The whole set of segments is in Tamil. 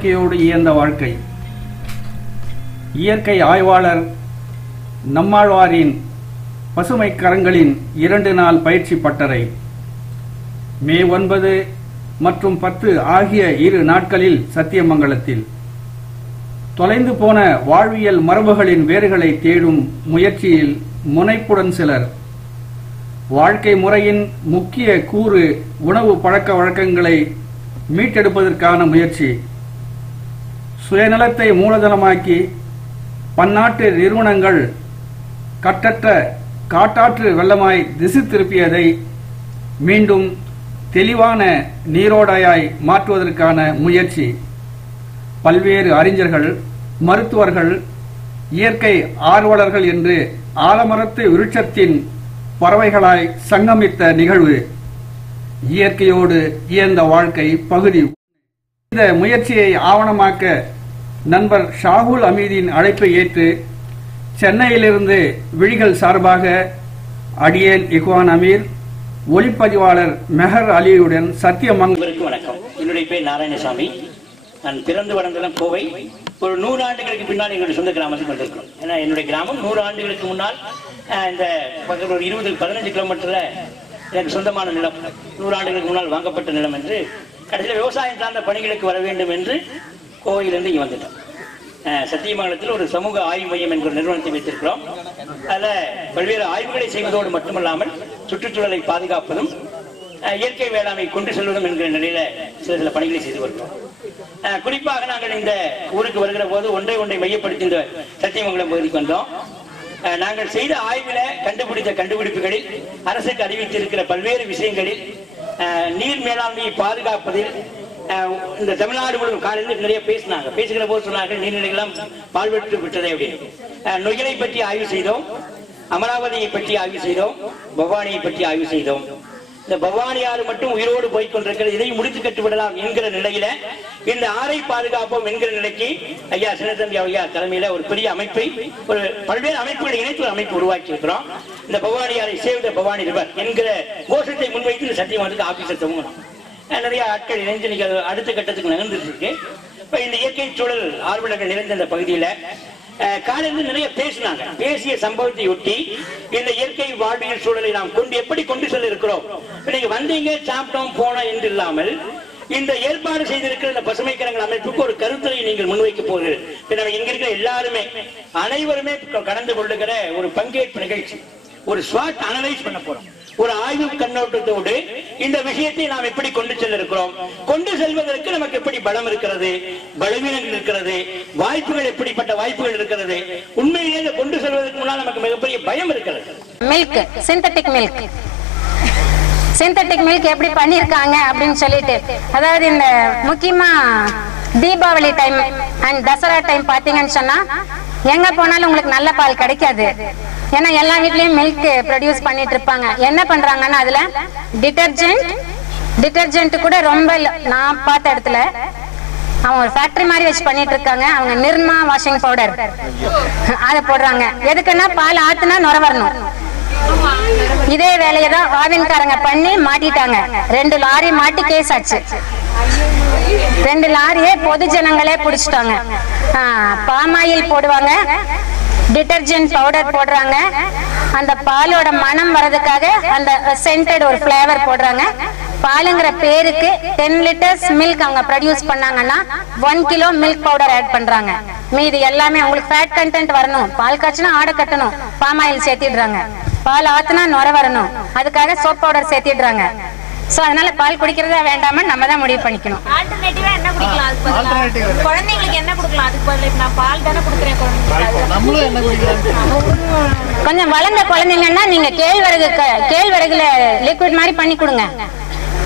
இயற்கையோடு இயந்த வாழ்க்கை. இயற்கை ஆய்வாளர் நம்மாழ்வாரின் பசுமை கரங்களின் 2 நாள் பயிற்சி பட்டறை. மே 9 மற்றும் 10 ஆகிய 2 நாட்களில் சத்தியமங்கலத்தில் தொலைந்து போன வாழ்வியல் மரபுகளின் வேர்களை தேடும் முயற்சியில் முனைப்புடன் சிலர். வாழ்க்கை முறையின் முக்கிய கூறு உணவு பழக்க வழக்கங்களை மீட்டெடுப்பதற்கான முயற்சி. சுயநலத்தை மூலதனமாக்கி பன்னாட்டு நிறுவனங்கள் கட்டற்ற காட்டாற்று வெள்ளமாய் திசை திருப்பியதை மீண்டும் தெளிவான நீரோடையாய் மாற்றுவதற்கான முயற்சி. பல்வேறு அறிஞர்கள், மருத்துவர்கள், இயற்கை ஆர்வலர்கள் என்று ஆலமரத்து விருட்சத்தின் பறவைகளாய் சங்கமித்த நிகழ்வு. இயற்கையோடு இயந்த வாழ்க்கை பகுதி. இந்த முயற்சியை ஆவணமாக்க நண்பர் ஷாகுல் அமீதின் அழைப்பை ஏற்று சென்னையிலிருந்து விழிகள் சார்பாக அடியேன் இக்வான் அமீர், ஒளிப்பதிவாளர் மெஹர் அலியுடன் சத்தியமங்கலம். வணக்கம். என்னுடைய பேர் நாராயணசாமி. நான் பிறந்து வளர்ந்ததெல்லாம் கோவை. ஒரு 100 ஆண்டுகளுக்கு பின்னால் எங்களுடைய சொந்த கிராமத்துக்கு வந்திருக்கிறோம். ஏன்னா என்னுடைய கிராமம் 100 ஆண்டுகளுக்கு முன்னால் இந்த பக்கத்தில் ஒரு 20-15 கிலோமீட்டர்ல எனக்கு சொந்தமான நிலம், 100 ஆண்டுகளுக்கு முன்னால் வாங்கப்பட்ட நிலம் என்று கடைசியில் விவசாயம் சார்ந்த பணிகளுக்கு வர வேண்டும் என்று கோவையிலிருந்து இங்கே வந்துட்டோம். சத்தியமங்கலத்தில் ஒரு சமூக ஆய்வு மையம் என்கிற நிறுவனத்தை வைத்திருக்கிறோம். அதில் பல்வேறு ஆய்வுகளை செய்வதோடு மட்டுமல்லாமல் சுற்றுச்சூழலை பாதுகாப்பதும் இயற்கை வேளாண்மை கொண்டு செல்வதும் என்கிற நிலையில சில பணிகளை செய்து வருகிறோம். குறிப்பாக நாங்கள் இந்த ஊருக்கு வருகிற போது ஒன்றை மையப்படுத்தி இந்த சத்தியமங்கலம் பகுதிக்கு வந்தோம். நாங்கள் செய்த ஆய்வில் கண்டுபிடித்த கண்டுபிடிப்புகளில், அரசுக்கு அறிவித்திருக்கிற பல்வேறு விஷயங்களில், நீர் மேலாண்மையை பாதுகாப்பதில் இந்த தமிழ்நாடு முழுவதும் காலையில் நிறைய பேசுகிற போது சொன்னார்கள், நீர்நிலைகளாம் பால்வெட்டு விட்டதை அப்படின்னு. நொய்யலை பற்றி ஆய்வு செய்தோம், அமராவதியை பற்றி ஆய்வு செய்தோம், பவானியை பற்றி ஆய்வு செய்தோம். இந்த பவானி ஆறு மட்டும் உயிரோடு போய்கொண்டிருக்கிறது, இதை முடித்து கட்டுவிடலாம் என்கிற நிலையில இந்த ஆறை பாதுகாப்போம் என்கிற நிலைக்கு ஐயா சின்னத்தம்பி ஐயா தலைமையில ஒரு பெரிய அமைப்பை, ஒரு பல்வேறு அமைப்புகளை இணைத்து ஒரு அமைப்பு உருவாக்கி இருக்கிறோம். இந்த பவானி ஆறை சேவ் த பவானி ரிவர் என்கிற கோஷத்தை முன்வைத்து இந்த சத்தியமங்கலத்துக்கு ஆபீஸை துவங்கணும். நிறைய ஆட்கள் இணைந்து அடுத்த கட்டத்துக்கு நகர்ந்துட்டு இருக்கு. இப்ப இந்த இயற்கை சூழல் ஆர்வலர்கள் நிறைந்த இந்த பகுதியில காலையில் நிறைய பேசினாங்க. பேசிய சம்பவத்தை ஒட்டி இந்த இயற்கை வாழ்வியல் சூழலை நாம் எப்படி கொண்டு செல்ல இருக்கிறோம். நீங்க வந்தீங்க, சாப்பிட்டோம், போனோம் என்று இல்லாமல் இந்த ஏற்பாடு செய்திருக்கிற இந்த பசுமை கரங்கள் அமைப்புக்கு ஒரு கருத்துரை நீங்கள் முன்வைக்க போகிறீர்கள். இங்க இருக்கிற எல்லாருமே அனைவருமே கடந்து கொள்ளுகிற ஒரு பங்கேற்பு நிகழ்ச்சி, ஒரு ஸ்வாட் அனலைஸ் பண்ண போறோம். ஒரு ஆய்வு கண்ணோட்டத்தோடு இந்த விஷயத்தை நாம் எப்படி கொண்டு செல்ல இருக்கிறோம், கொண்டு செல்வதற்கு நமக்கு எப்படி பலம் இருக்கிறது, பலவீனங்கள் இருக்கிறது, வாய்ப்புகள் எப்படிப்பட்ட வாய்ப்புகள் இருக்கிறது, உண்மையிலே கொண்டு செல்வதற்கு முன்னால் நமக்கு மிகப்பெரிய பயம் இருக்கிறது. Milk, synthetic milk, synthetic milk எப்படி பண்ணிருக்காங்க அப்படின்னு சொல்லிட்டு, அதாவது இந்த முக்கியமா Deepavali time and Dasara time பாத்தீங்கன்னு சொன்னா எங்க போனாலும் உங்களுக்கு நல்ல பால் கிடைக்காது. ஏன்னா எல்லா வீட்லயும் மில்க் ப்ரொடியூஸ் பண்ணிட்டு இருப்பாங்க. என்ன பண்றாங்கன்னா அதுல டிட்டர்ஜென்ட் கூட ரொம்ப, நான் பார்த்த இடத்துல அவங்க ஒரு ஃபேக்டரி மாதிரி வச்சு பண்ணிட்டு இருக்காங்க. அவங்க நிர்மா வாஷிங் பவுடர் அதை போடுறாங்க. எதுக்குன்னா பால் ஆத்துனா நுர வரணும். இதே வேலையை தான் ஆவின்காரங்க பண்ணி மாட்டிட்டாங்க. 2 லாரி மாட்டி கேஸ் ஆச்சு. 2 லாரியே பொது ஜனங்களே புடிச்சிட்டாங்க. பாமாயில் போடுவாங்க, டிட்டர்ஜென்ட் பவுடர் போடுறாங்க, அந்த பாலோட மனம் வரதுக்காக அந்த சென்டட் ஒரு ஃபிளேவர் போடுறாங்க. பாலுங்கிற பேருக்கு 10 லிட்டர்ஸ் மில்க் அவங்க ப்ரொடியூஸ் பண்ணாங்கன்னா 1 கிலோ மில்க் பவுடர் ஆட் பண்றாங்க. மீது எல்லாமே உங்களுக்கு ஃபேட் கண்டென்ட் வரணும், பால் காய்ச்சினா ஆடை கட்டணும், பாமாயில் சேர்த்திடுறாங்க. பால் ஆத்துனா நுர வரணும், அதுக்காக சோப் பவுடர் சேர்த்திடுறாங்க. சோ அதனால பால் குடிக்கிறதா வேண்டாமா நம்ம தான் முடிவு பண்ணிக்கணும். ஆல்டர்னேட்டிவா என்ன குடிக்கலாம், அதுக்கு குழந்தைங்களுக்கு என்ன கொடுக்கலாம், அதுக்கு பதிலா நான் பால் தானே குடுக்குறேன் குழந்தைங்களுக்கு, நம்மளும் என்ன குடிக்கலாம். கொஞ்சம் வளர்ந்த குழந்தைங்கன்னா நீங்க கேழ்வரகுல லிக்விட் மாதிரி பண்ணி கொடுங்க.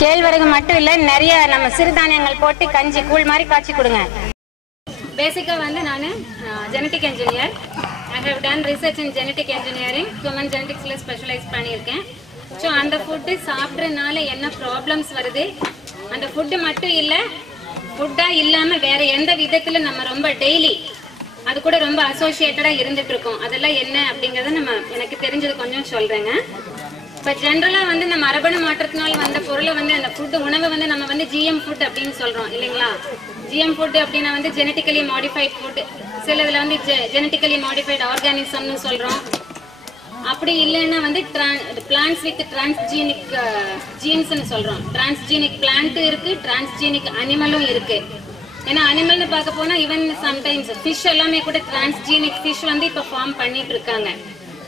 கேழ்வரகு மட்டும் இல்ல, நிறைய நம்ம சிறுதானியங்கள் போட்டு கஞ்சி கூழ் மாதிரி காய்ச்சி கொடுங்க. பேசிக்கா வந்து நான் genetic engineer. I have done research in genetic engineering, human ஜெனடிக்ஸ்ல ஸ்பெஷலைஸ் பண்ணியிருக்கேன். ஸோ அந்த ஃபுட்டு சாப்பிட்றதுனால என்ன ப்ராப்ளம்ஸ் வருது, அந்த ஃபுட்டு மட்டும் இல்லை, ஃபுட்டாக இல்லாமல் வேற எந்த விதத்தில் நம்ம ரொம்ப டெய்லி அது கூட ரொம்ப அசோசியேட்டடாக இருந்துட்டு இருக்கோம், அதெல்லாம் என்ன அப்படிங்கிறத எனக்கு தெரிஞ்சது கொஞ்சம் சொல்கிறேங்க. இப்போ ஜென்ரலாக வந்து இந்த மரபணு மாற்றத்தினால் வந்த பொருளை வந்து அந்த ஃபுட்டு உணவை வந்து நம்ம வந்து ஜிஎம் ஃபுட் அப்படின்னு சொல்கிறோம் இல்லைங்களா. ஜிஎம் ஃபுட் அப்படின்னா வந்து ஜெனட்டிக்கலி மாடிஃபைட் ஃபுட், சிலதுல வந்து ஜெனட்டிக்கலி மாடிஃபைட் ஆர்கானிசம்னு சொல்றோம். அப்படி இல்லைன்னா வந்து பிளான்ட்ஸ் வித் டிரான்ஸ்ஜீனிக் ஜீன்ஸ்னு சொல்றோம். டிரான்ஸ்ஜீனிக் பிளான்ட் இருக்கு, டிரான்ஸ்ஜீனிக் அனிமலும் இருக்கு. ஏன்னா அனிமல்னு பார்க்க போனா ஈவன் சம்டைம்ஸ் ஃபிஷ் எல்லாமே கூட டிரான்ஸ்ஜீனிக் ஃபிஷ் வந்து இப்ப ஃபார்ம் பண்ணிட்டு இருக்காங்க.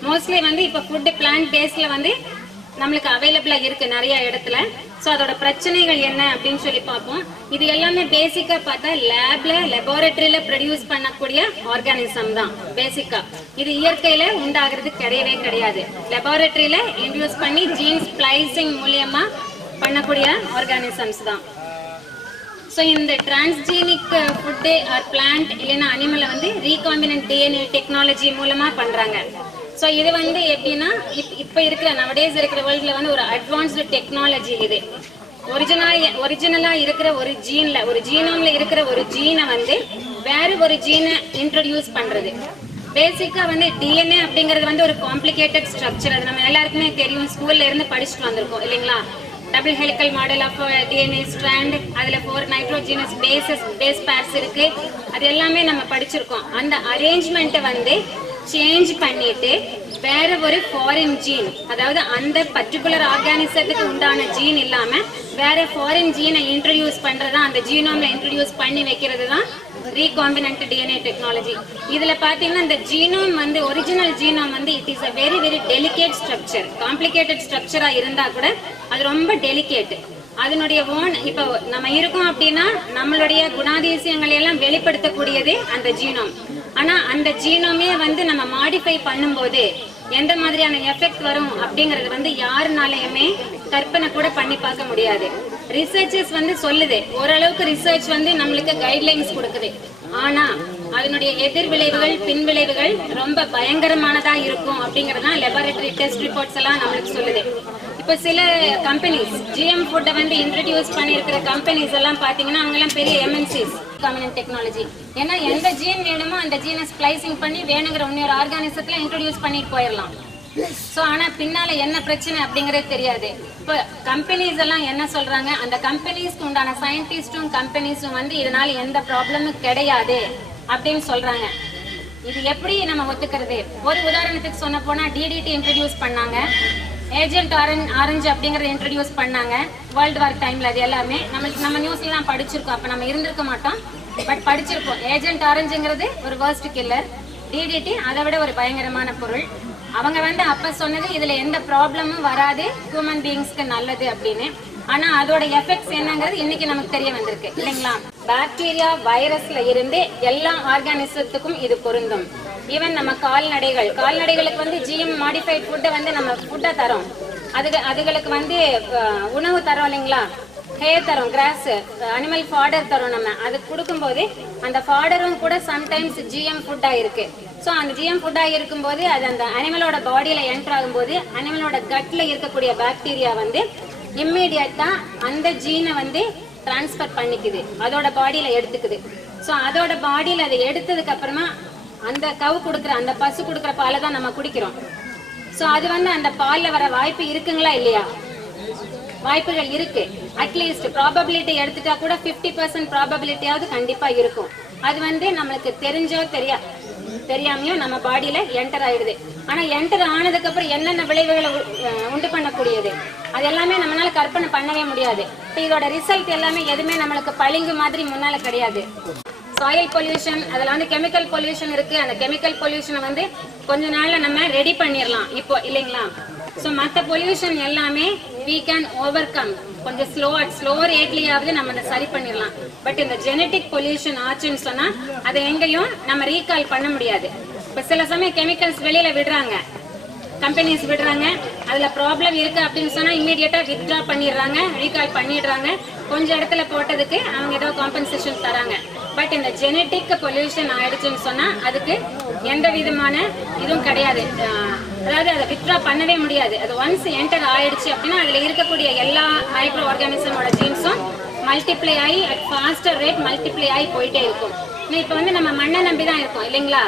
மோஸ்ட்லி வந்து இப்ப ஃபுட் பிளான்ட் பேஸ்ல வந்து நம்மளுக்கு அவைலபிளா இருக்கு நிறைய இடத்துல. ஸோ அதோட பிரச்சனைகள் என்ன அப்படின்னு சொல்லி பார்ப்போம். இது எல்லாமே பேசிக்கா பார்த்தா லெபார்டரியில ப்ரொடியூஸ் பண்ணக்கூடிய ஆர்கானிசம் தான் பேசிக்கா. இது இயற்கையில உண்டாகிறது கிடையவே கிடையாது. லெபார்டரியில இன்ட்ரடியூஸ் பண்ணி ஜீன் ஸ்ப்ளைசிங் மூலியமா பண்ணக்கூடிய ஆர்கானிசம்ஸ் தான். ஸோ இந்த டிரான்ஸ்ஜீனிக் ஃபுட்டு ஆர் பிளான்ட் இல்லைன்னா அனிமலை வந்து ரீகாம்பினன்ட் டிஎன்ஏ டெக்னாலஜி மூலமா பண்றாங்க. ஸோ இது வந்து எப்படின்னா இப்போ இருக்கிற நவடேஸ் இருக்கிற வேர்ல்ட்ல வந்து ஒரு அட்வான்ஸ்டு டெக்னாலஜி. இது ஒரிஜினலா இருக்கிற ஒரு ஜீன்ல, ஒரு ஜீனோம்ல இருக்கிற ஒரு ஜீனை வந்து வேற ஒரு ஜீனை இன்ட்ரோடியூஸ் பண்றது. பேசிக்கா வந்து டிஎன்ஏ அப்படிங்கிறது வந்து ஒரு காம்ப்ளிகேட்டட் ஸ்ட்ரக்சர். அது நம்ம எல்லாருக்குமே தெரியும், ஸ்கூல்ல இருந்து படிச்சுட்டு வந்திருக்கோம் இல்லைங்களா. Double helical model of DNA strand, அதுல 4 நைட்ரோஜினஸ் பேஸ் பேர்ஸ் இருக்கு. அது எல்லாமே நம்ம படிச்சிருக்கோம். அந்த அரேஞ்ச்மெண்ட்டை வந்து சேஞ்ச் பண்ணிட்டு வேற ஒரு ஃபாரின் ஜீன், அதாவது அந்த பர்டிகுலர் ஆர்கானிசத்துக்கு உண்டான ஜீன் இல்லாம வேற ஃபாரின் ஜீனை இன்ட்ரோடியூஸ் பண்றதா, அந்த ஜீனோம்ல இன்ட்ரோடியூஸ் பண்ணி வைக்கிறது தான் ரீகாம்பினன்ட் டிஎன்ஏ டெக்னாலஜி. இதுல பாத்தீங்கன்னா இந்த ஜீனோம் வந்து ஒரிஜினல் ஜீனோம் வந்து it is a very very delicate structure. Complicated ஸ்ட்ரக்சரா இருந்தா கூட அது ரொம்ப டெலிகேட். அதனுடைய இப்ப நம்ம இருக்கோம் அப்படின்னா நம்மளுடைய குணாதிசயங்களை எல்லாம் வெளிப்படுத்தக்கூடியது அந்த ஜீனோம். ஆனா அந்த ஜீனோமே வந்து நம்ம மாடிஃபை பண்ணும்போது எந்த மாதிரியான எஃபெக்ட் வரும் அப்படிங்கறது வந்து யாருனாலையுமே கற்பனை கூட பண்ணி பார்க்க முடியாது. ரிசர்ச்சர்ஸ் வந்து சொல்லுது, ஓரளவுக்கு ரிசர்ச் வந்து நம்மளுக்கு கைட்லைன்ஸ் கொடுக்குது. ஆனா அதனுடைய எதிர் விளைவுகள், பின் விளைவுகள் ரொம்ப பயங்கரமானதா இருக்கும் அப்படிங்கறதுதான் லெபார்டரி டெஸ்ட் ரிப்போர்ட்ஸ் எல்லாம் நம்மளுக்கு சொல்லுது. இப்ப சில கம்பெனிஸ் ஜிஎம் ஃபுட்டை வந்து இன்ட்ரோடியூஸ் பண்ணிருக்கிற கம்பெனிஸ் எல்லாம் பாத்தீங்கன்னா அவங்க எல்லாம் பெரிய எம்என்சிஸ் காம்பினன்ட் டெக்னாலஜி. ஏன்னா எந்த ஜீன் வேணுமோ அந்த ஜீனை ஸ்ப்ளைசிங் பண்ணி வேணுங்கிற இன்னொரு ஆர்கானிசத்துல இன்ட்ரோடியூஸ் பண்ணிட்டு போயிடலாம். சோ ஆனா பின்னால என்ன பிரச்சனை அப்படிங்கறது தெரியாது. இப்ப கம்பெனிஸ் எல்லாம் என்ன சொல்றாங்க, அந்த கம்பெனிஸ்க்கு உண்டான சயின்டிஸ்டும் கம்பெனிஸும் வந்து இதனால எந்த ப்ராப்ளமும் கிடையாது அப்படின்னு சொல்றாங்க. இது எப்படி நம்ம ஒத்துக்கிறது? ஒரு உதாரணத்துக்கு சொன்ன போனா டிடிடி இன்ட்ரோடியூஸ் பண்ணாங்க, ஏஜென்ட் ஆரஞ்சு அப்படிங்கறத இன்ட்ரோடியூஸ் பண்ணாங்க வேர்ல்டு வார் டைம்ல. அது எல்லாமே நம்ம நியூஸ்ல தான் படிச்சிருக்கோம். அப்ப நம்ம இருந்திருக்க மாட்டோம், பட் படிச்சிருக்கோம். ஏஜென்ட் ஆரஞ்சுங்கிறது ஒரு வர்ஸ்ட் கில்லர், டிடிடி அதை விட ஒரு பயங்கரமான பொருள். அவங்க வந்து அப்ப சொன்னது இதுல எந்த ப்ராப்ளமும் வராது, ஹியூமன் பீயிங்ஸ்க்கு நல்லது அப்படின்னு. ஆனா அதோட எஃபெக்ட்ஸ் என்னங்கிறது இன்னைக்கு நமக்கு தெரிய வந்திருக்கு இல்லைங்களா. பாக்டீரியா வைரஸ்ல இருந்து எல்லா ஆர்கானிசத்துக்கும் இது பொருந்தும். ஈவன் நம்ம கால்நடைகளுக்கு வந்து ஜிஎம் மாடிஃபைட் ஃபுட்டை வந்து நம்ம ஃபுட்டா தரோம். அதுகளுக்கு வந்து உணவு தரோம் இல்லைங்களா, ஹேர் தரோம், கிராஸ், அனிமல் ஃபாடர் தரோம். நம்ம அது கொடுக்கும்போது அந்த ஃபாடரும் கூட சம்டைம்ஸ் ஜிஎம் ஃபுட்டா இருக்கு. ஸோ அந்த ஜிஎம் ஃபுட்டா இருக்கும்போது அது அந்த அனிமலோட பாடியில என்டர் ஆகும்போது அனிமலோட கட்ல இருக்கக்கூடிய பாக்டீரியா வந்து இம்மீடியட்டா அந்த ஜீனை வந்து டிரான்ஸ்பர் பண்ணிக்குது, அதோட பாடியில எடுத்துக்குது. ஸோ அதோட பாடியில அதை எடுத்ததுக்கு அப்புறமா அந்த கவு கொடுக்குற, அந்த பசு கொடுக்குற பாலை தான் நம்ம குடிக்கிறோம். ஸோ அது வந்து அந்த பால்ல வர வாய்ப்பு இருக்குங்களா இல்லையா? வாய்ப்புகள் இருக்கு. அட்லீஸ்ட் ப்ராபபிலிட்டி எடுத்துட்டா கூட 50% ப்ராபபிலிட்டியாவது கண்டிப்பா இருக்கும். அது வந்து நம்மளுக்கு தெரிஞ்சோ தெரியாமையோ நம்ம பாடியில என்டர் ஆயிடுது. ஆனா என்டர் ஆனதுக்கு அப்புறம் என்னென்ன விளைவுகளை உண்டு பண்ணக்கூடியது அது எல்லாமே நம்மளால கற்பனை பண்ணவே முடியாது. இதோட ரிசல்ட் எல்லாமே எதுவுமே நம்மளுக்கு பளிங்கு மாதிரி முன்னால கிடையாது. சாயில் பொல்யூஷன், அதுல வந்து கெமிக்கல் பொல்யூஷன் இருக்கு. அந்த கெமிக்கல் பொல்யூஷனை வந்து கொஞ்ச நாள்ல நம்ம ரெடி பண்ணிடலாம் இப்போ இல்லைங்களா. ஸோ மற்ற பொல்யூஷன் எல்லாமே we can overcome. கொஞ்சம் ஸ்லோ ரேட்லயாவது நம்ம அதை சரி பண்ணிடலாம். பட் இந்த ஜெனட்டிக் பொல்யூஷன் ஆச்சுன்னு சொன்னா அதை எங்கேயும் நம்ம ரீகால் பண்ண முடியாது. இப்ப சில சமயம் கெமிக்கல்ஸ் வெளியில விடுறாங்க, கம்பெனிஸ் விடுறாங்க, அதுல ப்ராப்ளம் இருக்கு அப்படின்னு சொன்னா இமீடியட்டா வித்ட்ரா பண்ணிடுறாங்க, ரீகால் பண்ணிடுறாங்க. கொஞ்சம் இடத்துல போட்டதுக்கு அவங்க ஏதோ காம்பன்சேஷன் தராங்க. பட் இந்த ஜெனட்டிக் பொல்யூஷன் ஆயிடுச்சுன்னு சொன்னா அதுக்கு எந்த விதமான இதுவும் கிடையாது. அதாவது அதை வித்ட்ரா பண்ணவே முடியாது. அது ஒன்ஸ் என்டர் ஆயிடுச்சு அப்படின்னா அதுல இருக்கக்கூடிய எல்லா மைக்ரோ ஆர்கானிசமோட ஜீன்ஸும் மல்டிப்ளை ஆகி அட் ஃபாஸ்டர் ரேட் மல்டிப்ளை ஆகி போயிட்டே இருக்கும். இப்ப வந்து நம்ம மண்ணை நம்பி தான் இருக்கோம் இல்லைங்களா.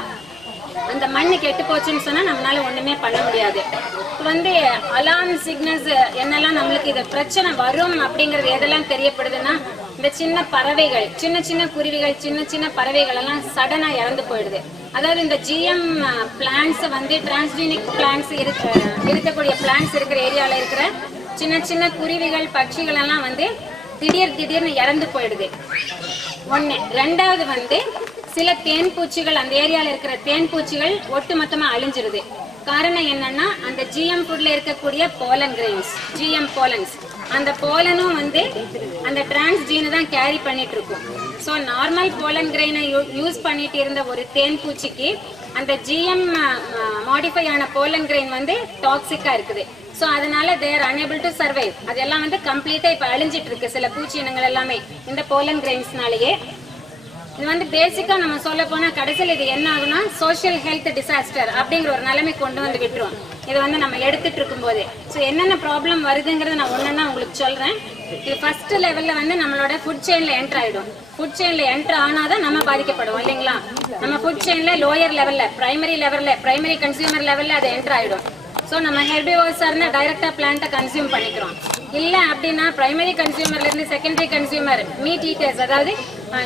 அந்த மண்ணு கெட்டு போச்சுன்னு சொன்னா நம்மளால ஒண்ணுமே பண்ண முடியாது. வந்து அலார்ம் சிக்னல்ஸ் என்னெல்லாம் நம்மளுக்கு இது பிரச்சனை வரும் அப்படிங்கறது எதெல்லாம் தெரியப்படுதுன்னா இந்த சின்ன பறவைகள், சின்ன சின்ன குருவிகள், சின்ன சின்ன பறவைகள் எல்லாம் சடனா இறந்து போயிடுது. அதாவது இந்த ஜிஎம் பிளான்ஸ் வந்து டிரான்ஸ்ஜீனிக் பிளான்ஸ் இருக்கக்கூடிய பிளான்ஸ் இருக்கிற ஏரியால இருக்கிற சின்ன சின்ன குருவிகள், பட்சிகள் எல்லாம் வந்து திடீர்னு இறந்து போயிடுது. ஒண்ணு. ரெண்டாவது வந்து சில தேன் பூச்சிகள், அந்த ஏரியால இருக்கிற தேன் பூச்சிகள் ஒட்டுமொத்தமா அழிஞ்சிருது. காரணம் என்னன்னா அந்த ஜிஎம் ஃபுட்ல இருக்கக்கூடிய போலன் கிரெயின்ஸ், ஜிஎம் போலன்ஸ், அந்த போலனும் வந்து அந்த டிரான்ஸ்ஜீனை தான் கேரி பண்ணிட்டு இருக்கும். ஸோ நார்மல் போலன் கிரெயினை யூஸ் பண்ணிட்டு இருந்த ஒரு தேன் பூச்சிக்கு அந்த ஜிஎம் மாடிஃபை ஆன போலன் கிரெயின் வந்து டாக்ஸிக்கா இருக்குது. ஸோ அதனால தேர் அன்ஏபிள் டு சர்வைவ். அதெல்லாம் வந்து கம்ப்ளீட்டா இப்ப அழிஞ்சிட்டு இருக்கு சில பூச்சி இனங்கள் எல்லாமே இந்த போலன் கிரெயின்ஸ்னாலேயே. இது வந்து பேசிக்கா நம்ம சொல்ல போனா கடைசியில் இது என்ன ஆகுனா சோசியல் ஹெல்த் டிசாஸ்டர் அப்படிங்கிற ஒரு நிலைமை கொண்டு வந்து விட்டுரும் இது வந்து நம்ம எடுத்துட்டு இருக்கும் போது. ஸோ என்னென்ன ப்ராப்ளம் வருதுங்கிறத நான் ஒன்னொன்னா உங்களுக்கு சொல்றேன். இது ஃபர்ஸ்ட் லெவல்ல வந்து நம்மளோட ஃபுட் செயின்ல என்டர் ஆயிடும். ஃபுட் செயின்ல என்டர் ஆனாதான் நம்ம பாதிக்கப்படுவோம் இல்லைங்களா? நம்ம ஃபுட் செயின்ல லோயர் லெவல்ல, பிரைமரி கன்சியூமர் லெவல்ல அது என்டர் ஆயிடும். ஸோ நம்ம ஹெர்பிவோர்ஸா இருந்தா டைரக்டா பிளான்ட்டை கன்சியூம் பண்ணிக்கிறோம். இல்ல அப்படின்னா பிரைமரி கன்சியூமர்ல இருந்து செகண்டரி கன்சியூமர், மீட் ஈட்டர்ஸ், அதாவது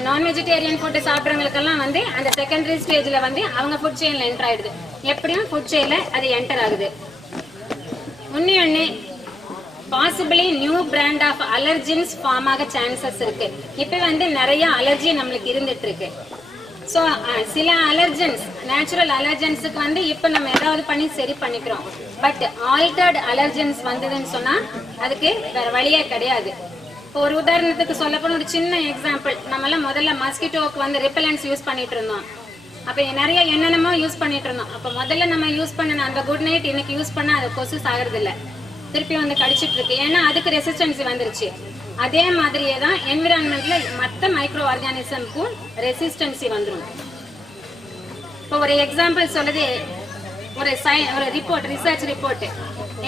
நான் வெஜிடேரியன் ஃபுட் சாப்பிட்றவங்களுக்கெல்லாம் வந்து அந்த செகண்டரி ஸ்டேஜ்ல வந்து அவங்க ஃபுட் செயின்ல என்டர் ஆயிடுது. எப்படியும் ஃபுட் செயின்ல அது என்டர் ஆகுது. ஒன்னு possibly new brand of allergens form ஆக சான்சஸ் இருக்கு. இப்ப வந்து நிறைய அலர்ஜி நம்மளுக்கு இருந்துட்டு இருக்கு. ஸோ சில அலர்ஜன்ஸ், நேச்சுரல் அலர்ஜன்ஸுக்கு வந்து இப்ப நம்ம ஏதாவது பண்ணி சரி பண்ணிக்கிறோம். பட் ஆல்டர்ட் அலர்ஜன்ஸ் வந்ததுன்னு சொன்னா அதுக்கு வேற வழியே கிடையாது. இப்போ ஒரு உதாரணத்துக்கு சொல்ல போன ஒரு சின்ன எக்ஸாம்பிள், நம்ம எல்லாம் முதல்ல மஸ்கிட்டோக்கு வந்து ரிப்பலன்ஸ் யூஸ் பண்ணிட்டு இருந்தோம். அப்ப நிறைய என்னென்னமோ யூஸ் பண்ணிட்டு இருந்தோம். அப்ப முதல்ல நம்ம யூஸ் பண்ண அந்த குட் நைட் இன்னைக்கு யூஸ் பண்ணா அது கொசு சாகிறது இல்ல, திருப்பி வந்து கடிச்சிட்டு இருக்கு. ஏன்னா அதுக்கு ரெசிஸ்டன்சி வந்துருச்சு. அதே மாதிரியே தான் என்விரான்மெண்ட்ல மற்ற மைக்ரோ ஆர்கானிசம்க்கும் ரெசிஸ்டன்சி வந்துடும். இப்போ ஒரு எக்ஸாம்பிள் சொல்லுது, ஒரு report, research report,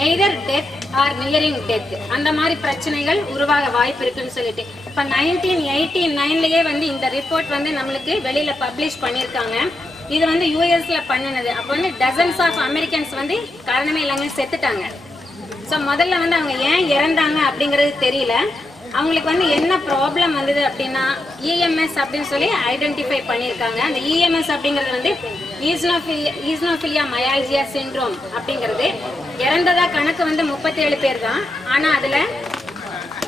either death R nearing death, அந்த மாதிரி பிரச்சனைகள் உருவாக வாய்ப்பு இருக்குன்னு சொல்லிட்டு இப்ப 1989லயே வந்து இந்த ரிப்போர்ட் வந்து நம்மளுக்கு வெளியில பப்ளிஷ் பண்ணிருக்காங்க. இது வந்து யூஎஸ்ல பண்ணினது. அப்ப வந்து டசன்ஸ் ஆஃப் அமெரிக்கன்ஸ் வந்து காரணமே இல்லைங்க செத்துட்டாங்க. ஸோ முதல்ல வந்து அவங்க ஏன் இறந்தாங்க அப்படிங்கிறது தெரியல. அவங்களுக்கு வந்து என்ன ப்ராப்ளம் வந்தது அப்படின்னா இஎம்எஸ் அப்படின்னு சொல்லி ஐடென்டிஃபை பண்ணியிருக்காங்க. அந்த இஎம்எஸ் அப்படிங்கிறது வந்து ஈஸ்னோஃபிலியா மயால்ஜியா சிண்ட்ரோம் அப்படிங்கிறது. இறந்ததா கணக்கு வந்து 37 பேர் தான். ஆனா அதுல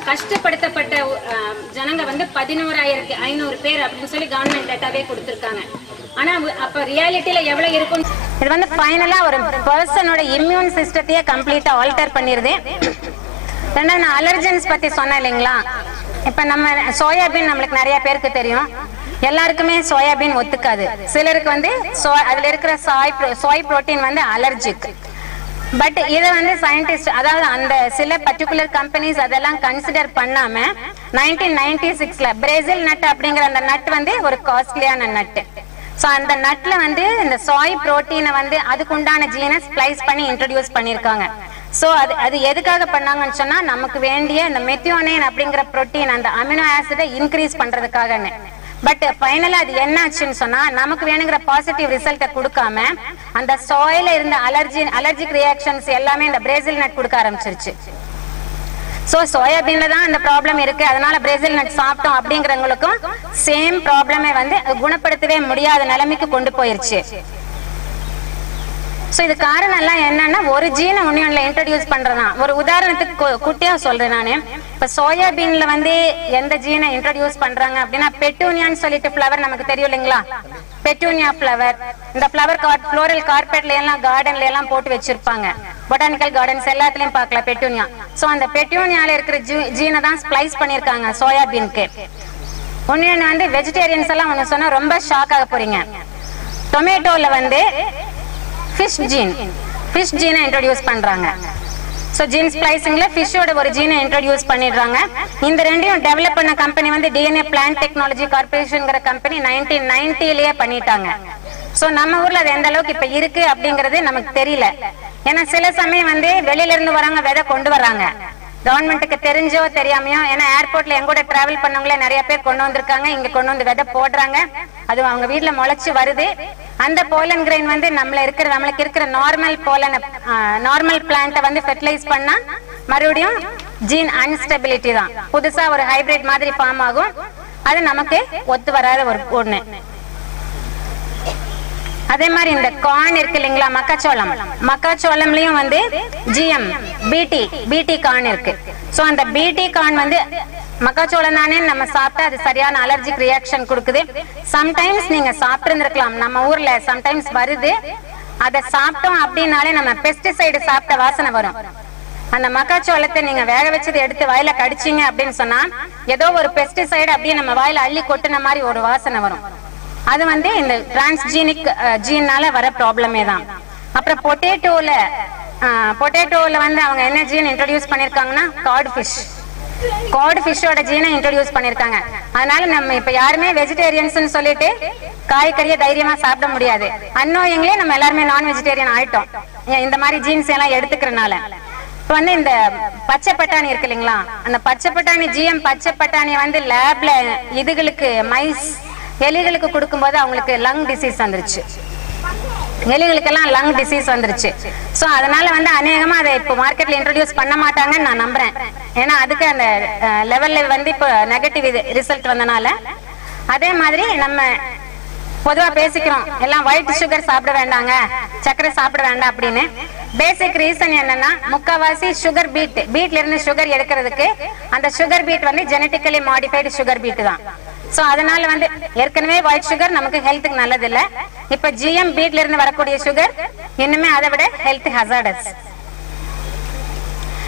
கஷ்டப்படுத்தப்பட்ட ஜனங்க வந்து 11,500 பேர் அப்படின்னு சொல்லி கவர்மெண்ட் டேட்டாவே கொடுத்திருக்காங்க. ஆனா அப்ப ரியாலிட்டியில எவ்வளவு இருக்கும்? இது வந்து ஃபைனலா ஒரு பர்சனோட இம்யூன் சிஸ்டத்தையே கம்ப்ளீட்டா ஆல்டர் பண்ணிருது. ரெண்டாவது நான் அலர்ஜன்ஸ் பத்தி சொன்னேன் இல்லைங்களா? இப்ப நம்ம சோயாபீன் நம்மளுக்கு நிறைய பேருக்கு தெரியும். எல்லாருக்குமே சோயாபீன் ஒத்துக்காது. சிலருக்கு வந்து அதுல இருக்கிற சோய் புரோட்டீன் வந்து அலர்ஜிக். பட் இதை வந்து சயின்டிஸ்ட், அதாவது அந்த சில பர்டிகுலர் கம்பெனிஸ் அதெல்லாம் கன்சிடர் பண்ணாம 1996ல பிரேசில் நட் அப்படிங்கிற அந்த நட் வந்து ஒரு காஸ்ட்லியான நட். சோ அந்த நட்ல வந்து இந்த சோய் புரோட்டீனை வந்து அதுக்கு உண்டான ஜீனை ஸ்ப்ளைஸ் பண்ணி இன்ட்ரோடியூஸ் பண்ணிருக்காங்க. சோ அது எதுக்காக பண்ணாங்கன்னு சொன்னா நமக்கு வேண்டிய இந்த மெத்தியோனைன் அப்படிங்கிற புரோட்டீன், அந்த அமினோ ஆசிடை இன்க்ரீஸ் பண்றதுக்காக. பட் ஃபைனலா அது என்ன ஆச்சுன்னு சொன்னா நமக்கு வேணுங்கிற பாசிட்டிவ் ரிசல்ட்டை கொடுக்காம அந்த சோயில இருந்த அலர்ஜிக் ரியாக்ஷன்ஸ் எல்லாமே இந்த பிரேசில் நட் கொடுக்க ஆரம்பிச்சிருச்சு. சோ சோயாபீன்ல தான் அந்த ப்ராப்ளம் இருக்கு, அதனால பிரேசில் நட் சாப்பிட்டோம் அப்படிங்கிறவங்களுக்கும் சேம் ப்ராப்ளமே வந்து குணப்படுத்தவே முடியாத நிலைமைக்கு கொண்டு போயிருச்சு. சோ இது காரணம் எல்லாம் என்னன்னா ஒரு ஜீனை யூனியன்ல இன்ட்ரோடியூஸ் பண்றதா. ஒரு உதாரணத்துக்கு குட்டியா சொல்றேன் நானு. இப்ப சோயாபீன்ல வந்து எந்த ஜீனை இன்ட்ரோடியூஸ் பண்றாங்க அப்படின்னா பெட்டூனியான்னு சொல்லிட்டு பிளவர் நமக்கு தெரியும் இல்லைங்களா? பெட்டூனியா பிளவர், இந்த பிளவர் ஃப்ளோரல் கார்பெட்ல எல்லாம் கார்டன்ல எல்லாம் போட்டு வச்சிருப்பாங்க. பொட்டானிக்கல் கார்டன்ஸ் எல்லாத்துலயும் பார்க்கலாம் பெட்டூனியா. சோ அந்த பெட்டூனியால இருக்கிற ஜீனை தான் ஸ்ப்ளைஸ் பண்ணிருக்காங்க சோயாபீனுக்கு. ஒன்னு வந்து வெஜிடேரியன்ஸ் எல்லாம் ஒண்ணு சொன்னா ரொம்ப ஷாக் ஆக போறீங்க. டொமேட்டோல வந்து ஃபிஷ் ஜீனை இன்ட்ரோடியூஸ் பண்றாங்க. சோ ஜீன் ஸ்ப்ளைசிங்ல ஃபிஷ்ஷோட ஒரு ஜீனை இன்ட்ரோடியூஸ் பண்ணிடுறாங்க. இந்த ரெண்டையும் டெவலப் பண்ண கம்பெனி வந்து டிஎன்ஏ பிளான்ட் டெக்னாலஜி கார்பரேஷன்ங்கிற கம்பெனி 1990லயே பண்ணிட்டாங்க. சோ நம்ம ஊர்ல அது எந்த அளவுக்கு இப்ப இருக்கு அப்படிங்கறது நமக்கு தெரியல. ஏன்னா சில சமயம் வந்து வெளியில இருந்து வராங்க விதை கொண்டு வர்றாங்க, கவர்மெண்ட்டுக்கு தெரிஞ்சோ தெரியாமையோ. ஏன்னா ஏர்போர்ட்ல எங்கூட டிராவல் பண்ணவங்களே நிறைய பேர் கொண்டு வந்திருக்காங்க, இங்க கொண்டு வந்து விதை போடுறாங்க, அது அவங்க வீட்டுல முளைச்சு வருது. அந்த போலன் கிரெயின் வந்து நம்மளுக்கு இருக்கிற நார்மல் பிளான்ட்டை வந்து ஃபெர்டிலைஸ் பண்ணா மறுபடியும் ஜீன் அன்ஸ்டெபிலிட்டி தான். புதுசா ஒரு ஹைபிரிட் மாதிரி ஃபார்ம் ஆகும், அது நமக்கு ஒத்து வராத ஒரு ஒண்ணு. அதே மாதிரி இந்த கார்ன் இருக்கு இல்லைங்களா, மக்காச்சோளம், மக்காச்சோளம்லயும் வந்து ஜிஎம் பிடி கார்ன் இருக்கு. சோ அந்த பிடி கார்ன் வந்து மக்காச்சோளம் தானே நம்ம சாப்பிட்டா அது சரியான அலர்ஜிக் ரியாக்ஷன் கொடுக்குது. சம்டைம்ஸ் நீங்க சாப்பிட்டு இருந்திருக்கலாம், நம்ம ஊர்ல சம்டைம்ஸ் வருது, அதை சாப்பிட்டோம் அப்படின்னாலே நம்ம பெஸ்டிசைடு சாப்பிட்ட வாசனை வரும். அந்த மக்காச்சோளத்தை நீங்க வேக வச்சது எடுத்து வாயில கடிச்சீங்க அப்படின்னு சொன்னா ஏதோ ஒரு பெஸ்டிசைடு அப்படியே நம்ம வாயில அள்ளி கொட்டின மாதிரி ஒரு வாசனை வரும். அது வந்து இந்த டிரான்ஸ்ஜீனிக் ஜீன்னால வர ப்ராப்ளமே தான். அப்புறம் பொட்டேட்டோல வந்து அவங்க என்ன ஜீன் இன்ட்ரோடியூஸ் பண்ணிருக்காங்கன்னா காட் ஃபிஷ்ஷோட ஜீனை இன்ட்ரோடியூஸ் பண்ணிருக்காங்க. அதனால நம்ம இப்ப யாருமே வெஜிடேரியன்ஸ் சொல்லிட்டு காய்கறியை தைரியமா சாப்பிட முடியாது. அன்னோயங்களே நம்ம எல்லாருமே நான் வெஜிடேரியன் ஆயிட்டோம் இந்த மாதிரி ஜீன்ஸ் எல்லாம் எடுத்துக்கிறனால. இப்ப வந்து இந்த பச்சை பட்டாணி இருக்கு இல்லைங்களா, அந்த பச்சை பட்டாணி ஜிஎம் பச்சை பட்டாணி வந்து லேப்ல இதுகளுக்கு எலிகளுக்கு கொடுக்கும்போது அவங்களுக்கு லங் டிசீஸ் வந்துருச்சு, எலிகளுக்கெல்லாம் லங் டிசீஸ் வந்துருச்சு. சோ அதனால வந்து அநேகமா அதை இப்போ மார்க்கெட்ல இன்ட்ரோடியூஸ் பண்ண மாட்டாங்கன்னு நான் நம்புறேன். ஏன்னா அதுக்கு அந்த லெவல்ல வந்து இப்போ நெகட்டிவ் ரிசல்ட் வந்தனால. அதே மாதிரி நம்ம பொதுவா பேசிக்கிறோம் எல்லாம் ஒயிட் சுகர் சாப்பிட வேண்டாங்க, சர்க்கரை சாப்பிட வேண்டாம் அப்படின்னு. பேசிக் ரீசன் என்னன்னா முக்காவாசி சுகர் பீட்ல இருந்து சுகர் எடுக்கிறதுக்கு அந்த சுகர் பீட் வந்து ஜெனட்டிக்கலி மாடிஃபைடு சுகர் பீட் தான். சோ அதனால வந்து ஏற்கனவே ஒயிட் சுகர் நமக்கு ஹெல்த்துக்கு நல்லது இல்ல, இப்ப ஜிஎம் பீட்ல இருந்து வரக்கூடிய சுகர் இன்னுமே அதை விட ஹெல்த் ஹசார்டஸ்.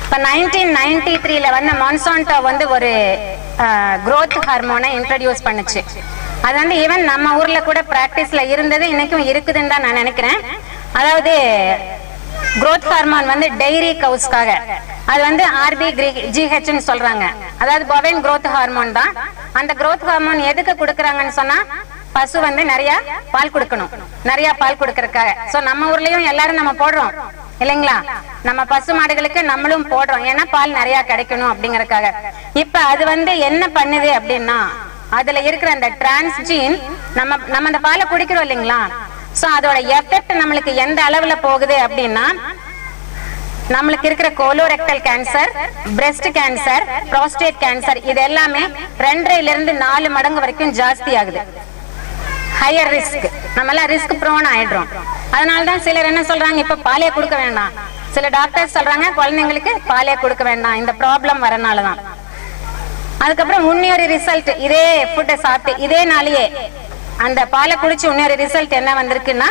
இப்ப 1993ல வந்து மான்சான்டோ வந்து ஒரு growth ஹார்மோனை இன்ட்ரோடியூஸ் பண்ணுச்சு. அது வந்து ஈவன் நம்ம ஊர்ல கூட பிராக்டிஸ்ல இருந்தது, இன்னைக்கும் இருக்குதுன்னு தான் நான் நினைக்கிறேன். அதாவது growth ஹார்மோன் வந்து டெய்ரி கவுஸ்க்காக, அது வந்து RBGH சொல்றாங்க. அதாவது bovine growth ஹார்மோன் தான். அந்த growth ஹார்மோன் எதுக்கு கொடுக்கறாங்கன்னு சொன்னா பசு வந்து நிறைய பால் கொடுக்கணும், நிறைய பால் கொடுக்கறதுக்காக. சோ நம்ம ஊர்லயும் எல்லாரும் நம்ம போடுறோம் இல்லைங்களா, நம்ம பசு மாடுகளுக்கு நம்மளும் போடுறோம், ஏன்னா பால் நிறைய கிடைக்கணும் அப்படிங்கறதுக்காக. இப்ப அது வந்து என்ன பண்ணுது அப்படின்னா அதுல இருக்கிற அந்த டிரான்ஸ்ஜீன் நம்ம அந்த பாலை குடிக்கிறோம் இல்லைங்களா, சோ அதோட எஃபெக்ட் நம்மளுக்கு எந்த அளவுல போகுது அப்படின்னா நம்மளுக்கு இருக்கிற colorectal cancer, breast cancer, prostate cancer இது எல்லாமே 2ல இருந்து 4 மடங்கு வரைக்கும் ஜாஸ்தி ஆகுது. ஹையர் ரிஸ்க், நம்ம எல்லாம் ரிஸ்க் ப்ரோன் ஆயிடுறோம். அதனாலதான் சிலர் என்ன சொல்றாங்க, இப்ப பாலே கொடுக்க வேண்டாம். சில டாக்டர்ஸ் சொல்றாங்க குழந்தைங்களுக்கு பாலே கொடுக்க வேண்டாம், இந்த ப்ராப்ளம் வரனாலதான். அதுக்கப்புறம் இன்னொரு ரிசல்ட், இதே ஃபுட்டை சாப்பிட்டு இதே நாளையே அந்த பாலை குடிச்சு இன்னொரு ரிசல்ட் என்ன வந்திருக்குன்னா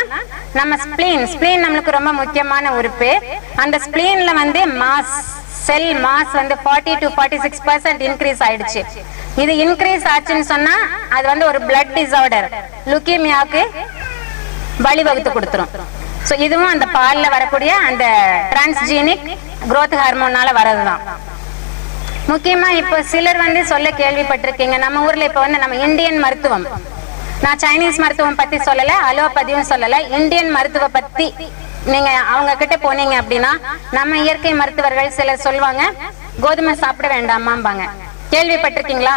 நம்ம ஸ்பிளீன் நம்மளுக்கு ரொம்ப முக்கியமான உறுப்பு. அந்த ஸ்பிளீன்ல வந்து செல் மாஸ் வந்து 40 to 46% இன்க்ரீஸ் ஆயிடுச்சு. இது இன்க்ரீஸ் ஆச்சுன்னு சொன்னா அது வந்து ஒரு பிளட் டிசார்டர், லுக்கீமியாவுக்கு வழிவகுத்து கொடுத்துரும். சோ இதுவும் அந்த பால்ல வரக்கூடிய அந்த டிரான்ஸ்ஜீனிக் growth ஹார்மோனால வரதுதான். முக்கியமா இப்போ சிலர் வந்து சொல்ல கேள்விப்பட்டிருக்கீங்க, நம்ம ஊர்ல இப்ப வந்து நம்ம இந்தியன் மருத்துவம், நான் சைனீஸ் மருத்துவம் பத்தி சொல்லல, அலோபதியும் சொல்லல, இந்தியன் மருத்துவ பத்தி நீங்க அவங்க கிட்ட போனீங்க அப்படின்னா நம்ம இயற்கை மருத்துவர்கள் சிலர் சொல்லுவாங்க கோதுமை சாப்பிட வேண்டாமாம்பாங்க. கேள்விப்பட்டிருக்கீங்களா?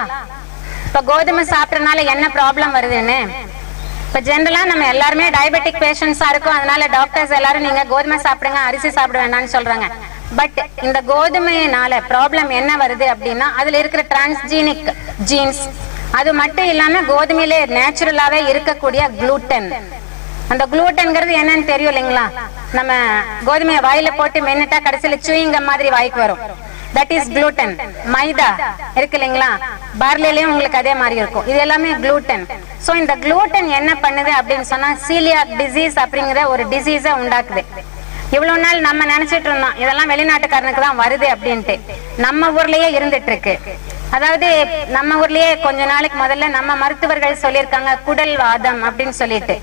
இப்ப கோதுமை சாப்பிடறதுனால என்ன ப்ராப்ளம் வருதுன்னு. இப்ப ஜெனரலா நம்ம எல்லாருமே டயபெட்டிக் பேஷண்ட்ஸா இருக்கும், அதனால டாக்டர்ஸ் எல்லாரும் நீங்க கோதுமை சாப்பிடுங்க, அரிசி சாப்பிட வேண்டாம்னு சொல்றாங்க. பட் இந்த கோதுமையினால ப்ராப்ளம் என்ன வருது அப்படின்னா அதுல இருக்கிற டிரான்ஸ்ஜீனிக் ஜீன்ஸ், அது மட்டும் இல்லாம கோதுமையிலே நேச்சுரலாவே இருக்கக்கூடிய குளூட்டன். அந்த குளூட்டன்ங்கிறது என்னன்னு தெரியும் இல்லைங்களா, நம்ம கோதுமையை வாயில போட்டு மென்னுட்டா கடைசியில சூயிங்க மாதிரி வாய்க்கு வரும், தட் இஸ் குளூட்டன். மைதா இருக்கு இல்லைங்களா, பார்லிலையும் உங்களுக்கு அதே மாதிரி இருக்கும், இது எல்லாமே குளூட்டன். சோ இந்த குளூட்டன் என்ன பண்ணுது அப்படின்னு சொன்னா சீலியாக் டிசீஸ் அப்படிங்கிற ஒரு டிசீஸ உண்டாக்குது. இவ்வளவு நாள் நம்ம நினைச்சிட்டு இருந்தோம் இதெல்லாம் வெளிநாட்டுக்காரனுக்கு தான் வருது அப்படின்ட்டு, நம்ம ஊர்லயே இருந்துட்டு இருக்கு. அதாவது நம்ம ஊர்லயே கொஞ்ச நாளைக்கு முதல்ல நம்ம மருத்துவர்கள் சொல்லியிருக்காங்க குடல் வாதம் அப்படின்னு சொல்லிட்டு,